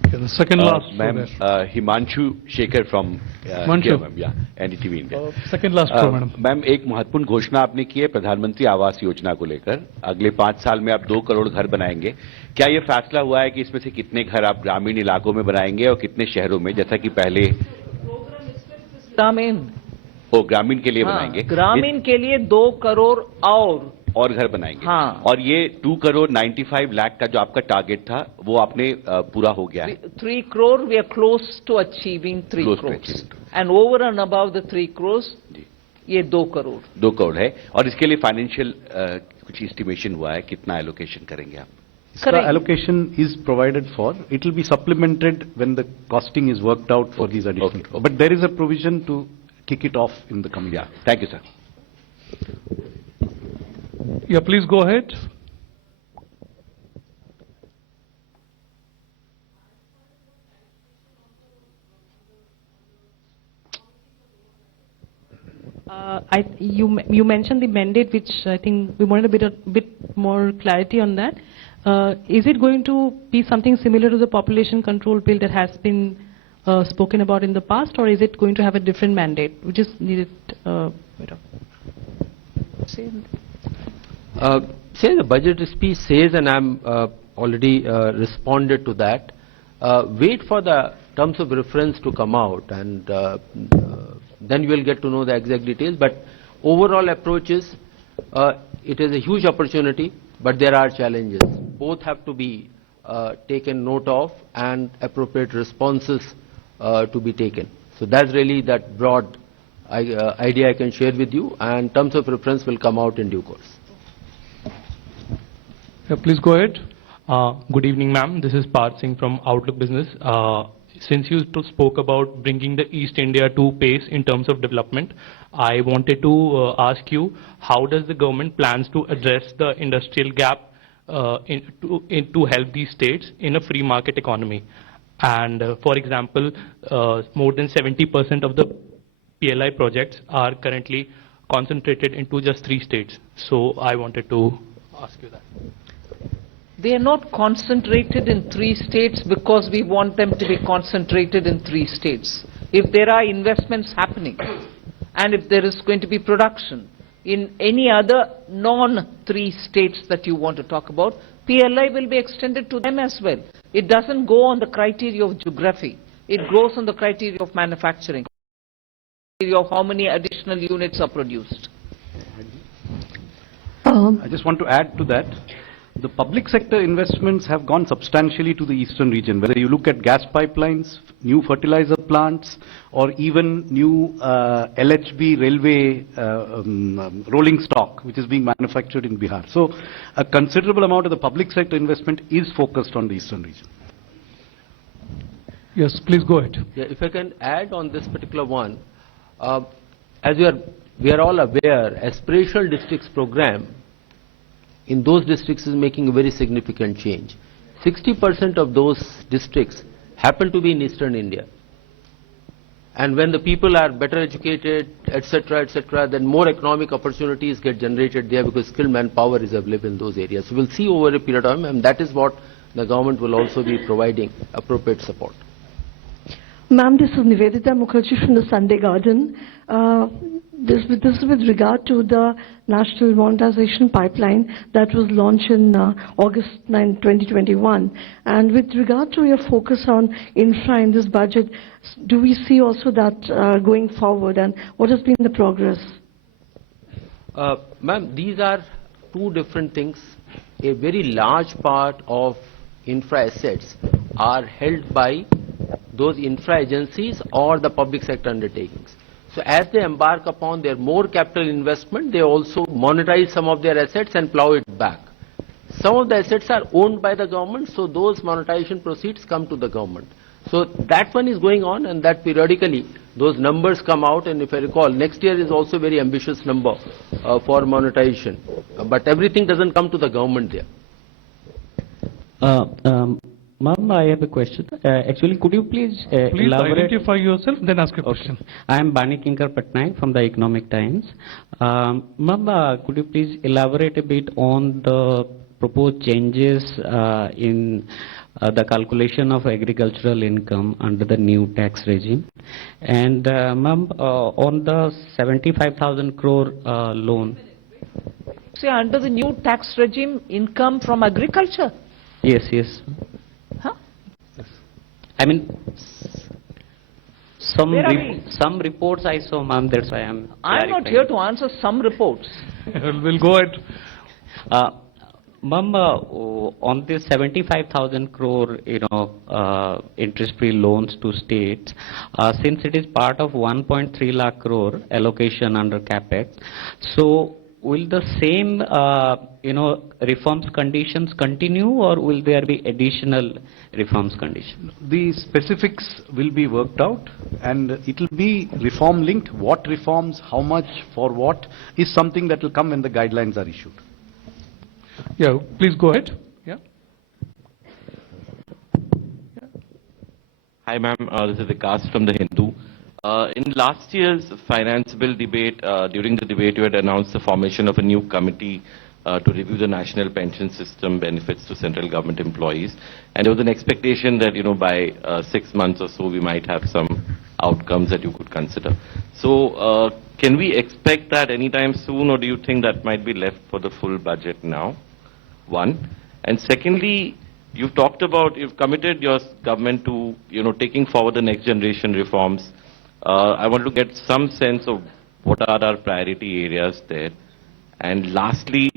Okay, the second last. Ma'am, Himanshu Shekhar from NDTV India. Second last pro, madam. Ma'am, एक महत्वपूर्ण घोषणा आपने की है प्रधानमंत्री आवास योजना को लेकर। अगले 5 साल में आप 2 करोड़ घर बनाएंगे। क्या ये फैसला हुआ है कि इसमें से कितने घर आप ग्रामीण इलाकों में बनाएंगे और कितने शहरों में, जैसा कि पहले ग्रामीण के लिए बनाएंगे? ग्रामीण के लिए 2 करोड़ और घर बनाएंगे। हाँ। और ये 2 करोड़ 95 लाख का जो आपका टारगेट था वो आपने पूरा हो गया है? 3 crore, we are close to achieving 3 crores. And over and above the 3 crores, ये 2 करोड़. 2 करोड़ है। और इसके लिए फाइनेंशियल कुछ एस्टिमेशन हुआ है, कितना एलोकेशन करेंगे आप? The allocation is provided for. It will be supplemented when the costing is worked out for these additional. But there is a provision to kick it off in the coming year. Thank you, sir. Yeah, please go ahead. You mentioned the mandate, which I think we wanted a bit more clarity on that. Is it going to be something similar to the population control bill that has been spoken about in the past, or is it going to have a different mandate? We just needed Say the budget speech says, and I'm already responded to that. Wait for the terms of reference to come out, and then you will get to know the exact details. But overall approach is, it is a huge opportunity, but there are challenges. Both have to be taken note of, and appropriate responses to be taken. So that's really that broad idea I can share with you, and terms of reference will come out in due course. Yeah, please go ahead. Good evening, ma'am. This is Parth Singh from Outlook Business. Since you spoke about bringing the East India to pace in terms of development, I wanted to ask you, how does the government plans to address the industrial gap to help these states in a free market economy? And for example, more than 70% of the PLI projects are currently concentrated into just 3 states. So I wanted to ask you that. They are not concentrated in 3 states because we want them to be concentrated in 3 states. If there are investments happening, and if there is going to be production in any other non-3 states that you want to talk about, PLI will be extended to them as well. It doesn't go on the criteria of geography. It goes on the criteria of manufacturing, of how many additional units are produced. I just want to add to that. The public sector investments have gone substantially to the eastern region, whether you look at gas pipelines, new fertilizer plants, or even new LHB railway rolling stock, which is being manufactured in Bihar. So a considerable amount of the public sector investment is focused on the eastern region. Yes, please go ahead. Yeah, if I can add on this particular one, as we are all aware, aspirational districts program in those districts is making a very significant change. 60% of those districts happen to be in eastern India. And when the people are better educated, etc., then more economic opportunities get generated there because skilled manpower is available in those areas. So we'll see over a period of time, and that is what the government will also be providing appropriate support. Ma'am, this is Nivedita Mukherjee from the Sunday Garden. This is with regard to the National Monetization Pipeline that was launched in August 9, 2021. And with regard to your focus on infra in this budget, do we see also that going forward, and what has been the progress? Ma'am, these are 2 different things. A very large part of infra assets are held by those infra agencies or the public sector undertakings. So as they embark upon their more capital investment, they also monetize some of their assets and plow it back. Some of the assets are owned by the government, so those monetization proceeds come to the government. So that one is going on, and that periodically those numbers come out, and if I recall, next year is also a very ambitious number for monetization. But everything doesn't come to the government there. Ma'am, I have a question. Actually, could you please elaborate? Identify yourself, then ask a question. I am Bani Kinkar Patnaik from the Economic Times. Ma'am, could you please elaborate a bit on the proposed changes in the calculation of agricultural income under the new tax regime? And ma'am, on the 75,000 crore loan. See, under the new tax regime, income from agriculture? Yes. Huh? I mean, some reports I saw, ma'am, that's why I'm not here to answer some reports. We'll go ahead. Ma'am, on this 75,000 crore, interest-free loans to states, since it is part of 1.3 lakh crore allocation under CAPEX, so will the same, reforms conditions continue, or will there be additional reforms conditions? The specifics will be worked out, and it will be reform linked. What reforms, how much, for what, is something that will come when the guidelines are issued. Yeah, please go ahead. Yeah. Hi, ma'am. This is Vikas from The Hindu. In last year's finance bill debate, during the debate, you had announced the formation of a new committee to review the national pension system benefits to central government employees. And there was an expectation that, by 6 months or so, we might have some outcomes that you could consider. So, can we expect that anytime soon, or do you think that might be left for the full budget now? One. And secondly, you've committed your government to, taking forward the next generation reforms. I want to get some sense of what are our priority areas there. And lastly,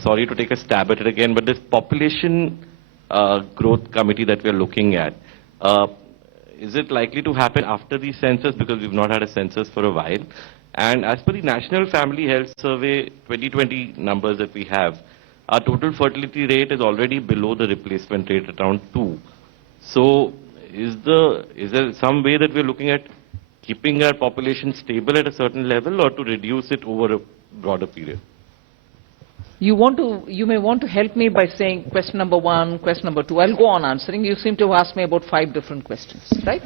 sorry to take a stab at it again, but this population growth committee that we are looking at, is it likely to happen after the census, because we've not had a census for a while? And as per the National Family Health Survey 2020 numbers that we have, our total fertility rate is already below the replacement rate, at around 2. So is there some way that we're looking at keeping our population stable at a certain level, or to reduce it over a broader period? You may want to help me by saying question number 1, question number 2. I'll go on answering. You seem to have asked me about 5 different questions, right?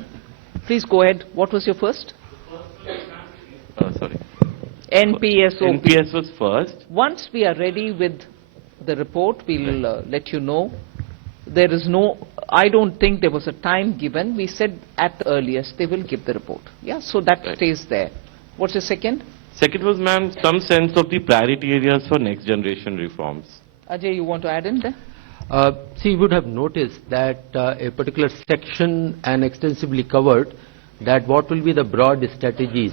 Please go ahead. What was your first? Sorry. NPS. NPS was first. Once we are ready with the report, we'll let you know. I don't think there was a time given. We said at the earliest they will give the report. Yeah, so that stays there. What's the second? Second was, ma'am, some sense of the priority areas for next generation reforms. Ajay, you want to add in there? See, you would have noticed that a particular section and extensively covered that what will be the broad strategies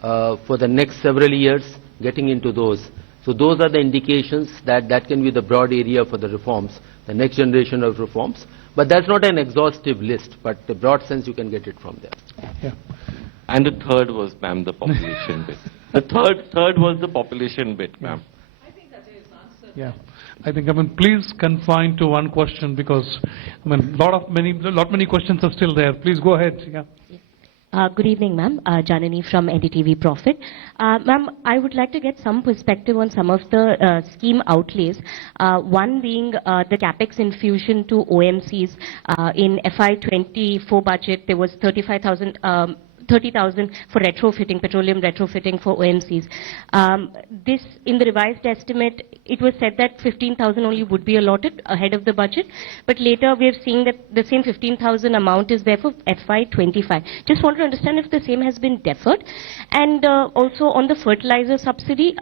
for the next several years, getting into those. So those are the indications that can be the broad area for the reforms, the next generation of reforms. But that's not an exhaustive list, but the broad sense you can get it from there. Yeah. And the third was, ma'am, the population bit. The third was the population bit, ma'am. Yeah, please confine to one question, because many questions are still there. Please go ahead. Yeah. Good evening, ma'am. Janani from NDTV Profit. Ma'am, I would like to get some perspective on some of the scheme outlays. One being the capex infusion to OMCs. In FY24 budget, there was 30,000 for retrofitting, petroleum retrofitting for OMCs. This, in the revised estimate, it was said that 15,000 only would be allotted ahead of the budget, but later we are seeing that the same 15,000 amount is there for FY25. Just want to understand if the same has been deferred. And also on the fertilizer subsidy,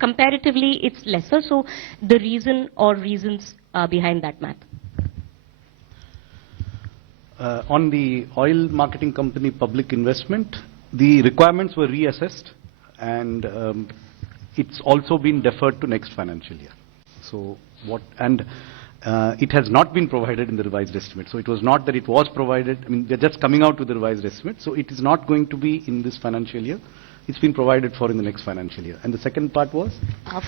comparatively it's lesser, so the reason or reasons behind that math. On the oil marketing company public investment, the requirements were reassessed, and it's also been deferred to next financial year. So it has not been provided in the revised estimate. So it was not that it was provided. They're just coming out with the revised estimate. So it is not going to be in this financial year. It's been provided for in the next financial year. And the second part was?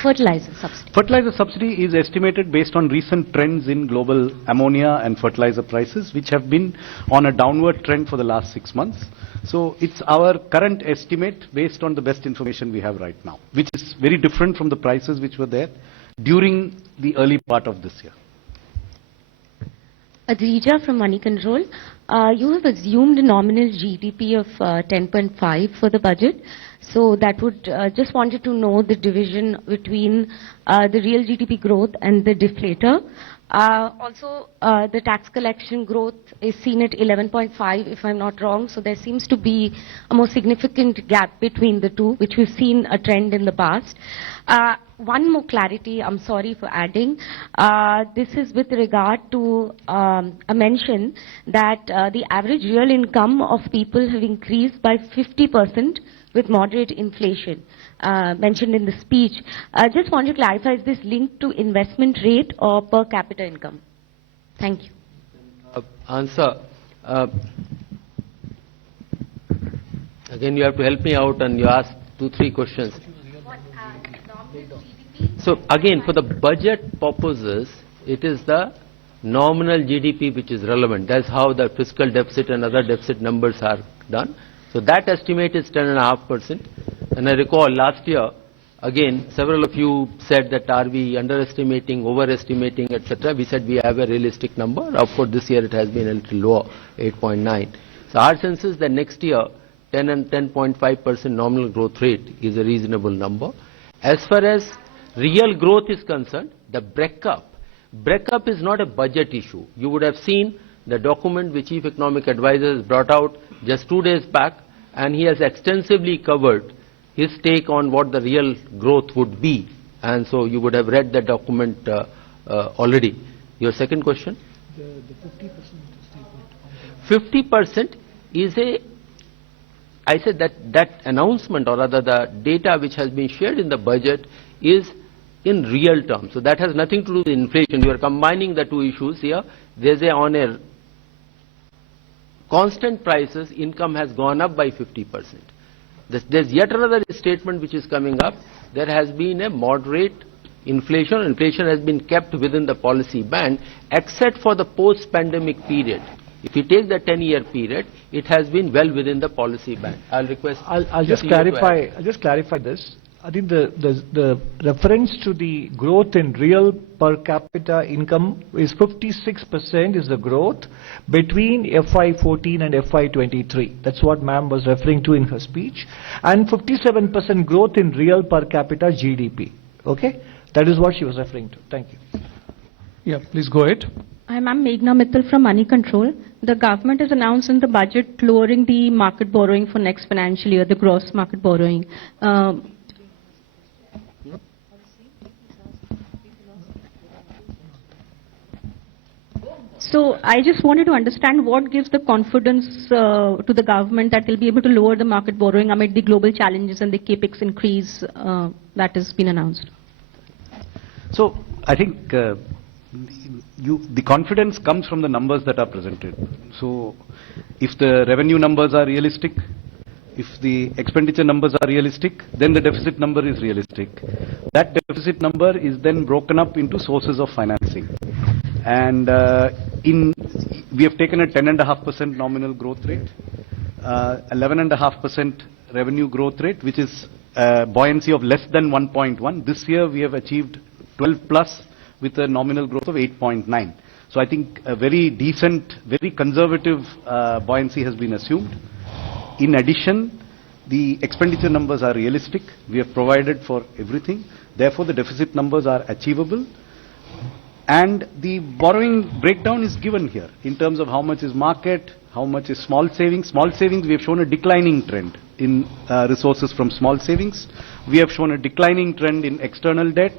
Fertilizer subsidy. Fertilizer subsidy is estimated based on recent trends in global ammonia and fertilizer prices, which have been on a downward trend for the last 6 months. So it's our current estimate based on the best information we have right now, which is very different from the prices which were there during the early part of this year. Adrija from Money Control. You have assumed a nominal GDP of 10.5 for the budget. So that would, just wanted to know the division between the real GDP growth and the deflator. Also, the tax collection growth is seen at 11.5, if I'm not wrong. So there seems to be a more significant gap between the two, which we've seen a trend in the past. One more clarity, I'm sorry for adding. This is with regard to a mention that the average real income of people have increased by 50% with moderate inflation, mentioned in the speech. I just want to clarify, is this linked to investment rate or per capita income? Thank you. Answer. Again, you have to help me out, and you asked 2-3 questions. So again, for the budget purposes, it is the nominal GDP which is relevant. That's how the fiscal deficit and other deficit numbers are done. So that estimate is 10.5%. And I recall last year, again, several of you said that are we underestimating, overestimating, etc. We said we have a realistic number. Of course, this year it has been a little lower, 8.9. So our sense is that next year, 10 and 10.5% nominal growth rate is a reasonable number. As far as real growth is concerned, the breakup is not a budget issue. You would have seen the document which Chief Economic Advisor has brought out just 2 days back, and he has extensively covered his take on what the real growth would be. And so you would have read that document already. Your second question? The 50% 50% is a, I said that announcement, or rather the data which has been shared in the budget is in real terms. So that has nothing to do with inflation. You are combining the two issues here. There's a, on a constant prices, income has gone up by 50%. There's yet another statement which is coming up. There has been a moderate inflation. Inflation has been kept within the policy band, except for the post-pandemic period. If you take the 10-year period, it has been well within the policy band. I'll request. I'll just clarify. I'll just clarify this. I think the reference to the growth in real per capita income is 56% is the growth between FY14 and FY23. That's what ma'am was referring to in her speech. And 57% growth in real per capita GDP. Okay? That is what she was referring to. Thank you. Yeah, please go ahead. I'm Meghna Mittal from Money Control. The government has announced in the budget lowering the market borrowing for next financial year, the gross market borrowing. So I just wanted to understand what gives the confidence to the government that they'll be able to lower the market borrowing amid the global challenges and the capex increase that has been announced. So I think the confidence comes from the numbers that are presented. So if the revenue numbers are realistic, if the expenditure numbers are realistic, then the deficit number is realistic. That deficit number is then broken up into sources of financing. And we have taken a 10.5% nominal growth rate, 11.5% revenue growth rate, which is buoyancy of less than 1.1. This year we have achieved 12 plus with a nominal growth of 8.9. So I think a very decent, very conservative buoyancy has been assumed. In addition, the expenditure numbers are realistic. We have provided for everything. Therefore, the deficit numbers are achievable. And the borrowing breakdown is given here in terms of how much is market, how much is small savings. Small savings, we have shown a declining trend in resources from small savings. We have shown a declining trend in external debt,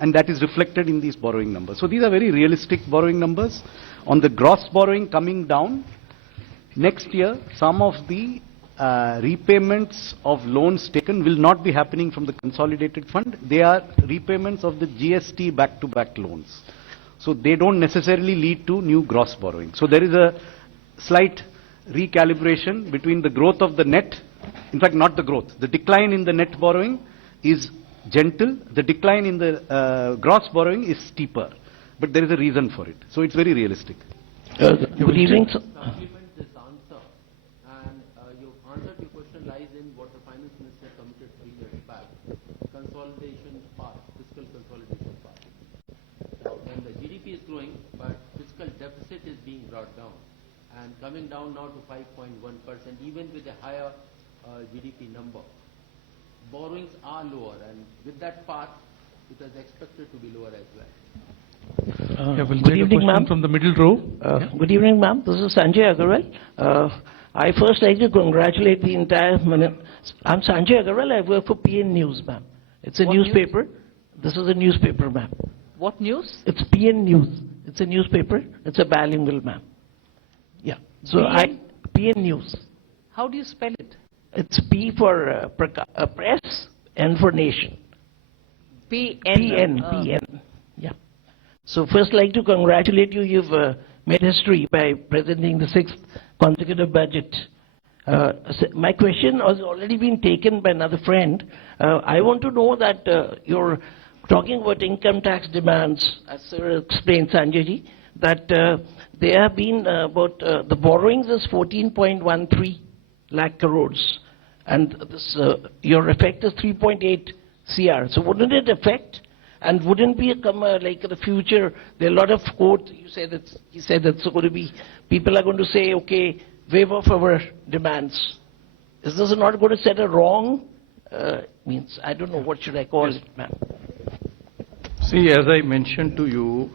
and that is reflected in these borrowing numbers. So these are very realistic borrowing numbers. On the gross borrowing coming down, next year, some of the repayments of loans taken will not be happening from the consolidated fund. They are repayments of the GST back-to-back loans. So they don't necessarily lead to new gross borrowing. So there is a slight recalibration between the growth of the net, in fact not the growth, the decline in the net borrowing is gentle, the decline in the gross borrowing is steeper. But there is a reason for it. So it's very realistic. Good evening. Consolidation part, fiscal consolidation part. Now, when the GDP is growing, but fiscal deficit is being brought down and coming down now to 5.1%, even with a higher GDP number. Borrowings are lower, and with that part, it is expected to be lower as well. We'll Good take evening, a question ma'am. from the middle row. Good evening, ma'am. This is Sanjay Agarwal. I first like to congratulate the entire... I'm Sanjay Agarwal. I work for PN News, ma'am. It's a newspaper. News? This is a newspaper, ma'am. What news? It's PN News. It's a newspaper. It's a bilingual, ma'am. Yeah. So PN News. How do you spell it? It's P for press, N for nation. PN. Yeah. So first like to congratulate you. You've made history by presenting the 6th consecutive budget My question has already been taken by another friend. I want to know that you're talking about income tax demands, as Sir explained, Sanjay ji, that there have been about the borrowings is 14.13 lakh crores, and this your effect is 3.8 CR. So wouldn't it affect? And wouldn't be like in the future, there are a lot of quotes, he said that's going to be, people are going to say, okay, waive off our demands. Is this not going to set a wrong, means, I don't know, what should I call it, ma'am? See, as I mentioned to you,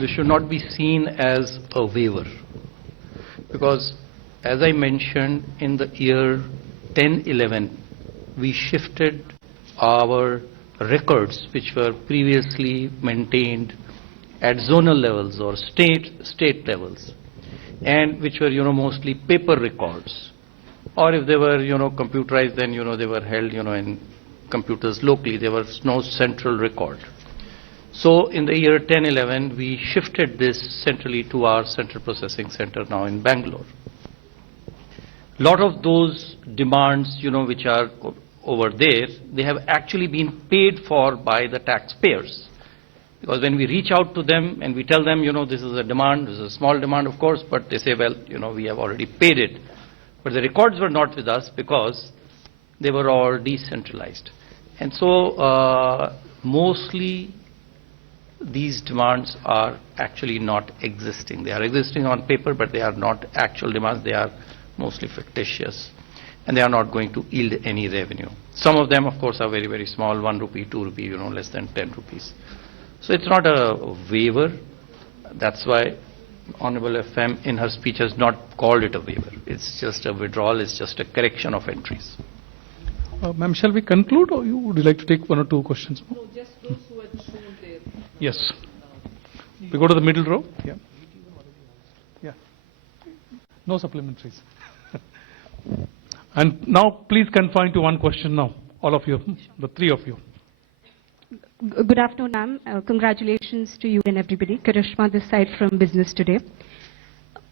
this should not be seen as a waiver. Because, as I mentioned, in the year 10-11, we shifted our records which were previously maintained at zonal levels or state levels, and which were mostly paper records, or if they were computerized, then they were held in computers locally. There was no central record. So in the year 10-11 we shifted this centrally to our central processing center now in Bangalore. Lot of those demands which are over there, they have actually been paid for by the taxpayers. Because when we reach out to them and we tell them, this is a demand, this is a small demand of course, but they say, well, we have already paid it. But the records were not with us because they were all decentralized. And so mostly these demands are actually not existing. They are existing on paper, but they are not actual demands. They are mostly fictitious, and they are not going to yield any revenue. Some of them, of course, are very, very small, 1 rupee, 2 rupee, less than 10 rupees. So it's not a waiver. That's why Honorable FM in her speech has not called it a waiver. It's just a withdrawal, it's just a correction of entries. Ma'am, shall we conclude, or would you like to take 1 or 2 questions more? No, just those who had shown their... Yes. We go to the middle row. Yeah. Yeah. No supplementaries. And now, please confine to 1 question now, all of you, the 3 of you. Good afternoon, ma'am. Congratulations to you and everybody. Karishma this side from Business Today.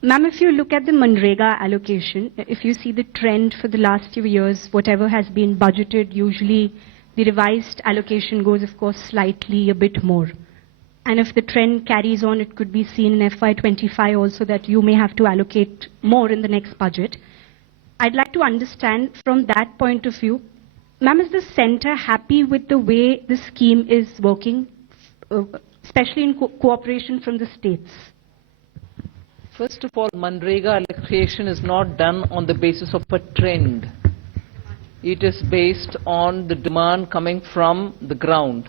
Ma'am, if you look at the Manrega allocation, if you see the trend for the last few years, whatever has been budgeted, usually the revised allocation goes, of course, slightly a bit more. And if the trend carries on, it could be seen in FY25 also that you may have to allocate more in the next budget. I'd like to understand from that point of view, ma'am, is the centre happy with the way the scheme is working, especially in cooperation from the states? First of all, Manrega allocation is not done on the basis of a trend. It is based on the demand coming from the ground.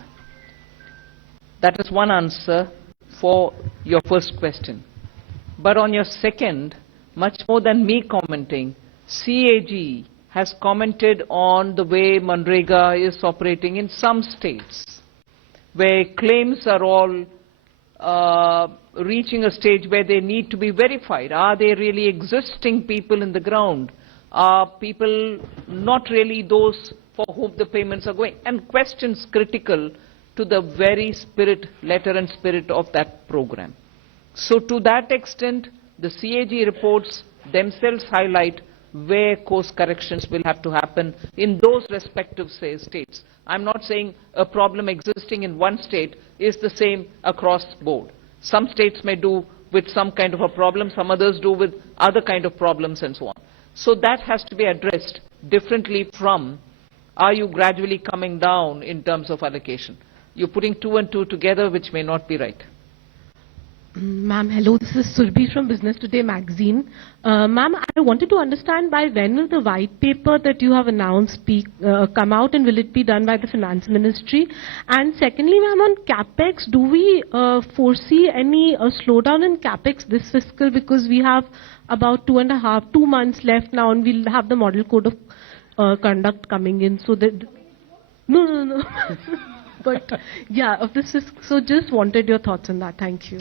That is one answer for your first question. But on your second, much more than me commenting, CAG has commented on the way Manrega is operating in some states, where claims are all reaching a stage where they need to be verified. Are they really existing people in the ground? Are people not really those for whom the payments are going? And questions critical to the very spirit, letter and spirit of that program. So to that extent, the CAG reports themselves highlight where course corrections will have to happen in those respective states. I'm not saying a problem existing in one state is the same across the board. Some states may do with some kind of a problem, some others do with other kind of problems and so on. So that has to be addressed differently from, are you gradually coming down in terms of allocation? You're putting 2 and 2 together, which may not be right. Ma'am, hello, this is Surbhi from Business Today magazine. Ma'am, I wanted to understand by when will the white paper that you have announced come out, and will it be done by the Finance Ministry? And secondly, ma'am, on CapEx, do we foresee any slowdown in CapEx this fiscal, because we have about 2 months left now, and we'll have the model code of conduct coming in, so that... No. But, yeah, of this fiscal, so just wanted your thoughts on that. Thank you.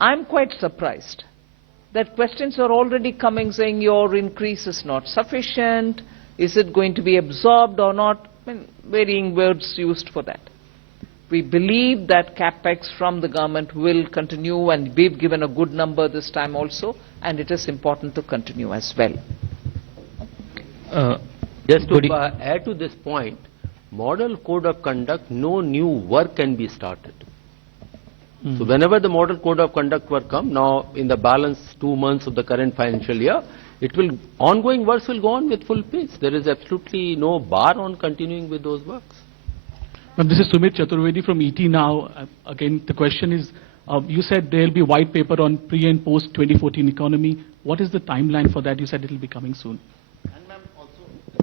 I'm quite surprised that questions are already coming saying your increase is not sufficient, is it going to be absorbed or not? I mean, varying words used for that. We believe that capex from the government will continue, and we've given a good number this time also, and it is important to continue as well. Just to add to this point, model code of conduct, no new work can be started. So whenever the model code of conduct work come, now in the balance 2 months of the current financial year, ongoing works will go on with full pace. There is absolutely no bar on continuing with those works. This is Sumit Chaturvedi from ET Now. Again, the question is, you said there will be white paper on pre and post 2014 economy. What is the timeline for that? You said it will be coming soon.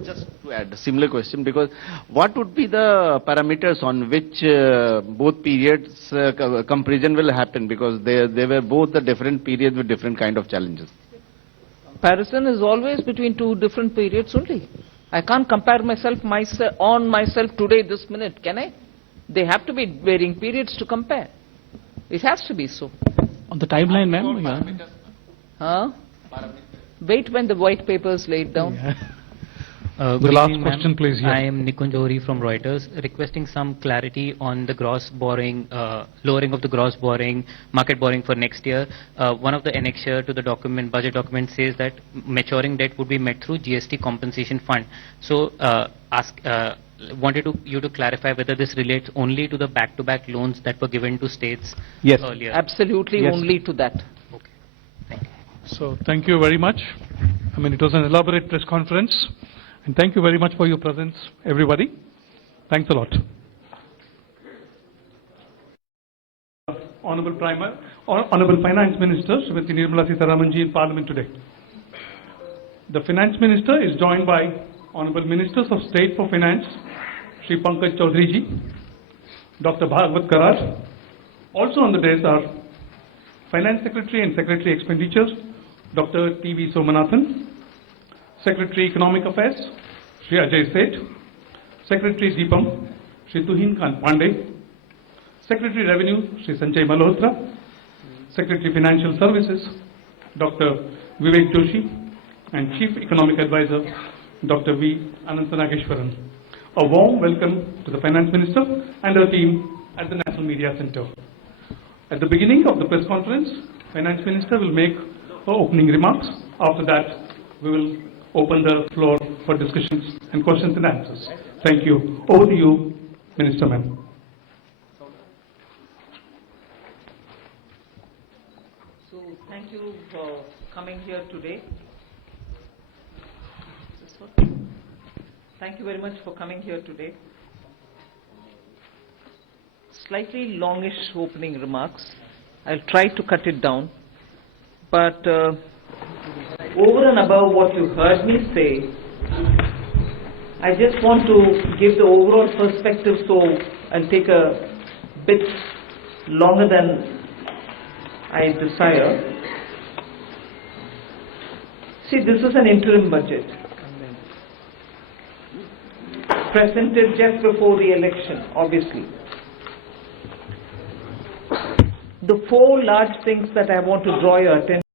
Just to add a similar question, because what would be the parameters on which both periods comparison will happen, because they were both the different periods with different kind of challenges. Comparison is always between two different periods only. I can't compare myself today, this minute, can I? They have to be varying periods to compare. It has to be so. On the timeline, ma'am? Huh? Wait when the white paper is laid down. Yeah. The last question, please. Yeah. I am Nikunj Ohri from Reuters, requesting some clarity on the gross borrowing, lowering of the gross borrowing, market borrowing for next year. One of the annexure to the document, budget document, says that maturing debt would be met through GST compensation fund. So, wanted you to clarify whether this relates only to the back-to-back loans that were given to states earlier. Absolutely, Yes. only to that. Okay. Thank you. So thank you very much. I mean, it was an elaborate press conference. And thank you very much for your presence, everybody. Thanks a lot. Honorable Finance Minister, Srimati Nirmala Sitharamanji in Parliament today. The Finance Minister is joined by Honorable Ministers of State for Finance, Shri Pankaj Chaudharyji, Dr. Bhagwat Karaj. Also on the dais are Finance Secretary and Secretary Expenditures, Dr. TV Somanathan, Secretary Economic Affairs, Shri Ajay Seth, Secretary Deepam, Shri Tuhin Khan Pandey, Secretary Revenue, Shri Sanjay Malhotra, Secretary Financial Services, Dr. Vivek Joshi, and Chief Economic Advisor, Dr. V. Anantanageshwaran. A warm welcome to the Finance Minister and her team at the National Media Center. At the beginning of the press conference, Finance Minister will make her opening remarks. After that, we will open the floor for discussions and questions and answers. Thank you. Over to you, Minister Ma'am. So thank you for coming here today. Thank you very much for coming here today. Slightly longish opening remarks. I'll try to cut it down. But over and above what you heard me say, I just want to give the overall perspective, so I'll take a bit longer than I desire. See, this is an interim budget presented just before the election, obviously. The four large things that I want to draw your attention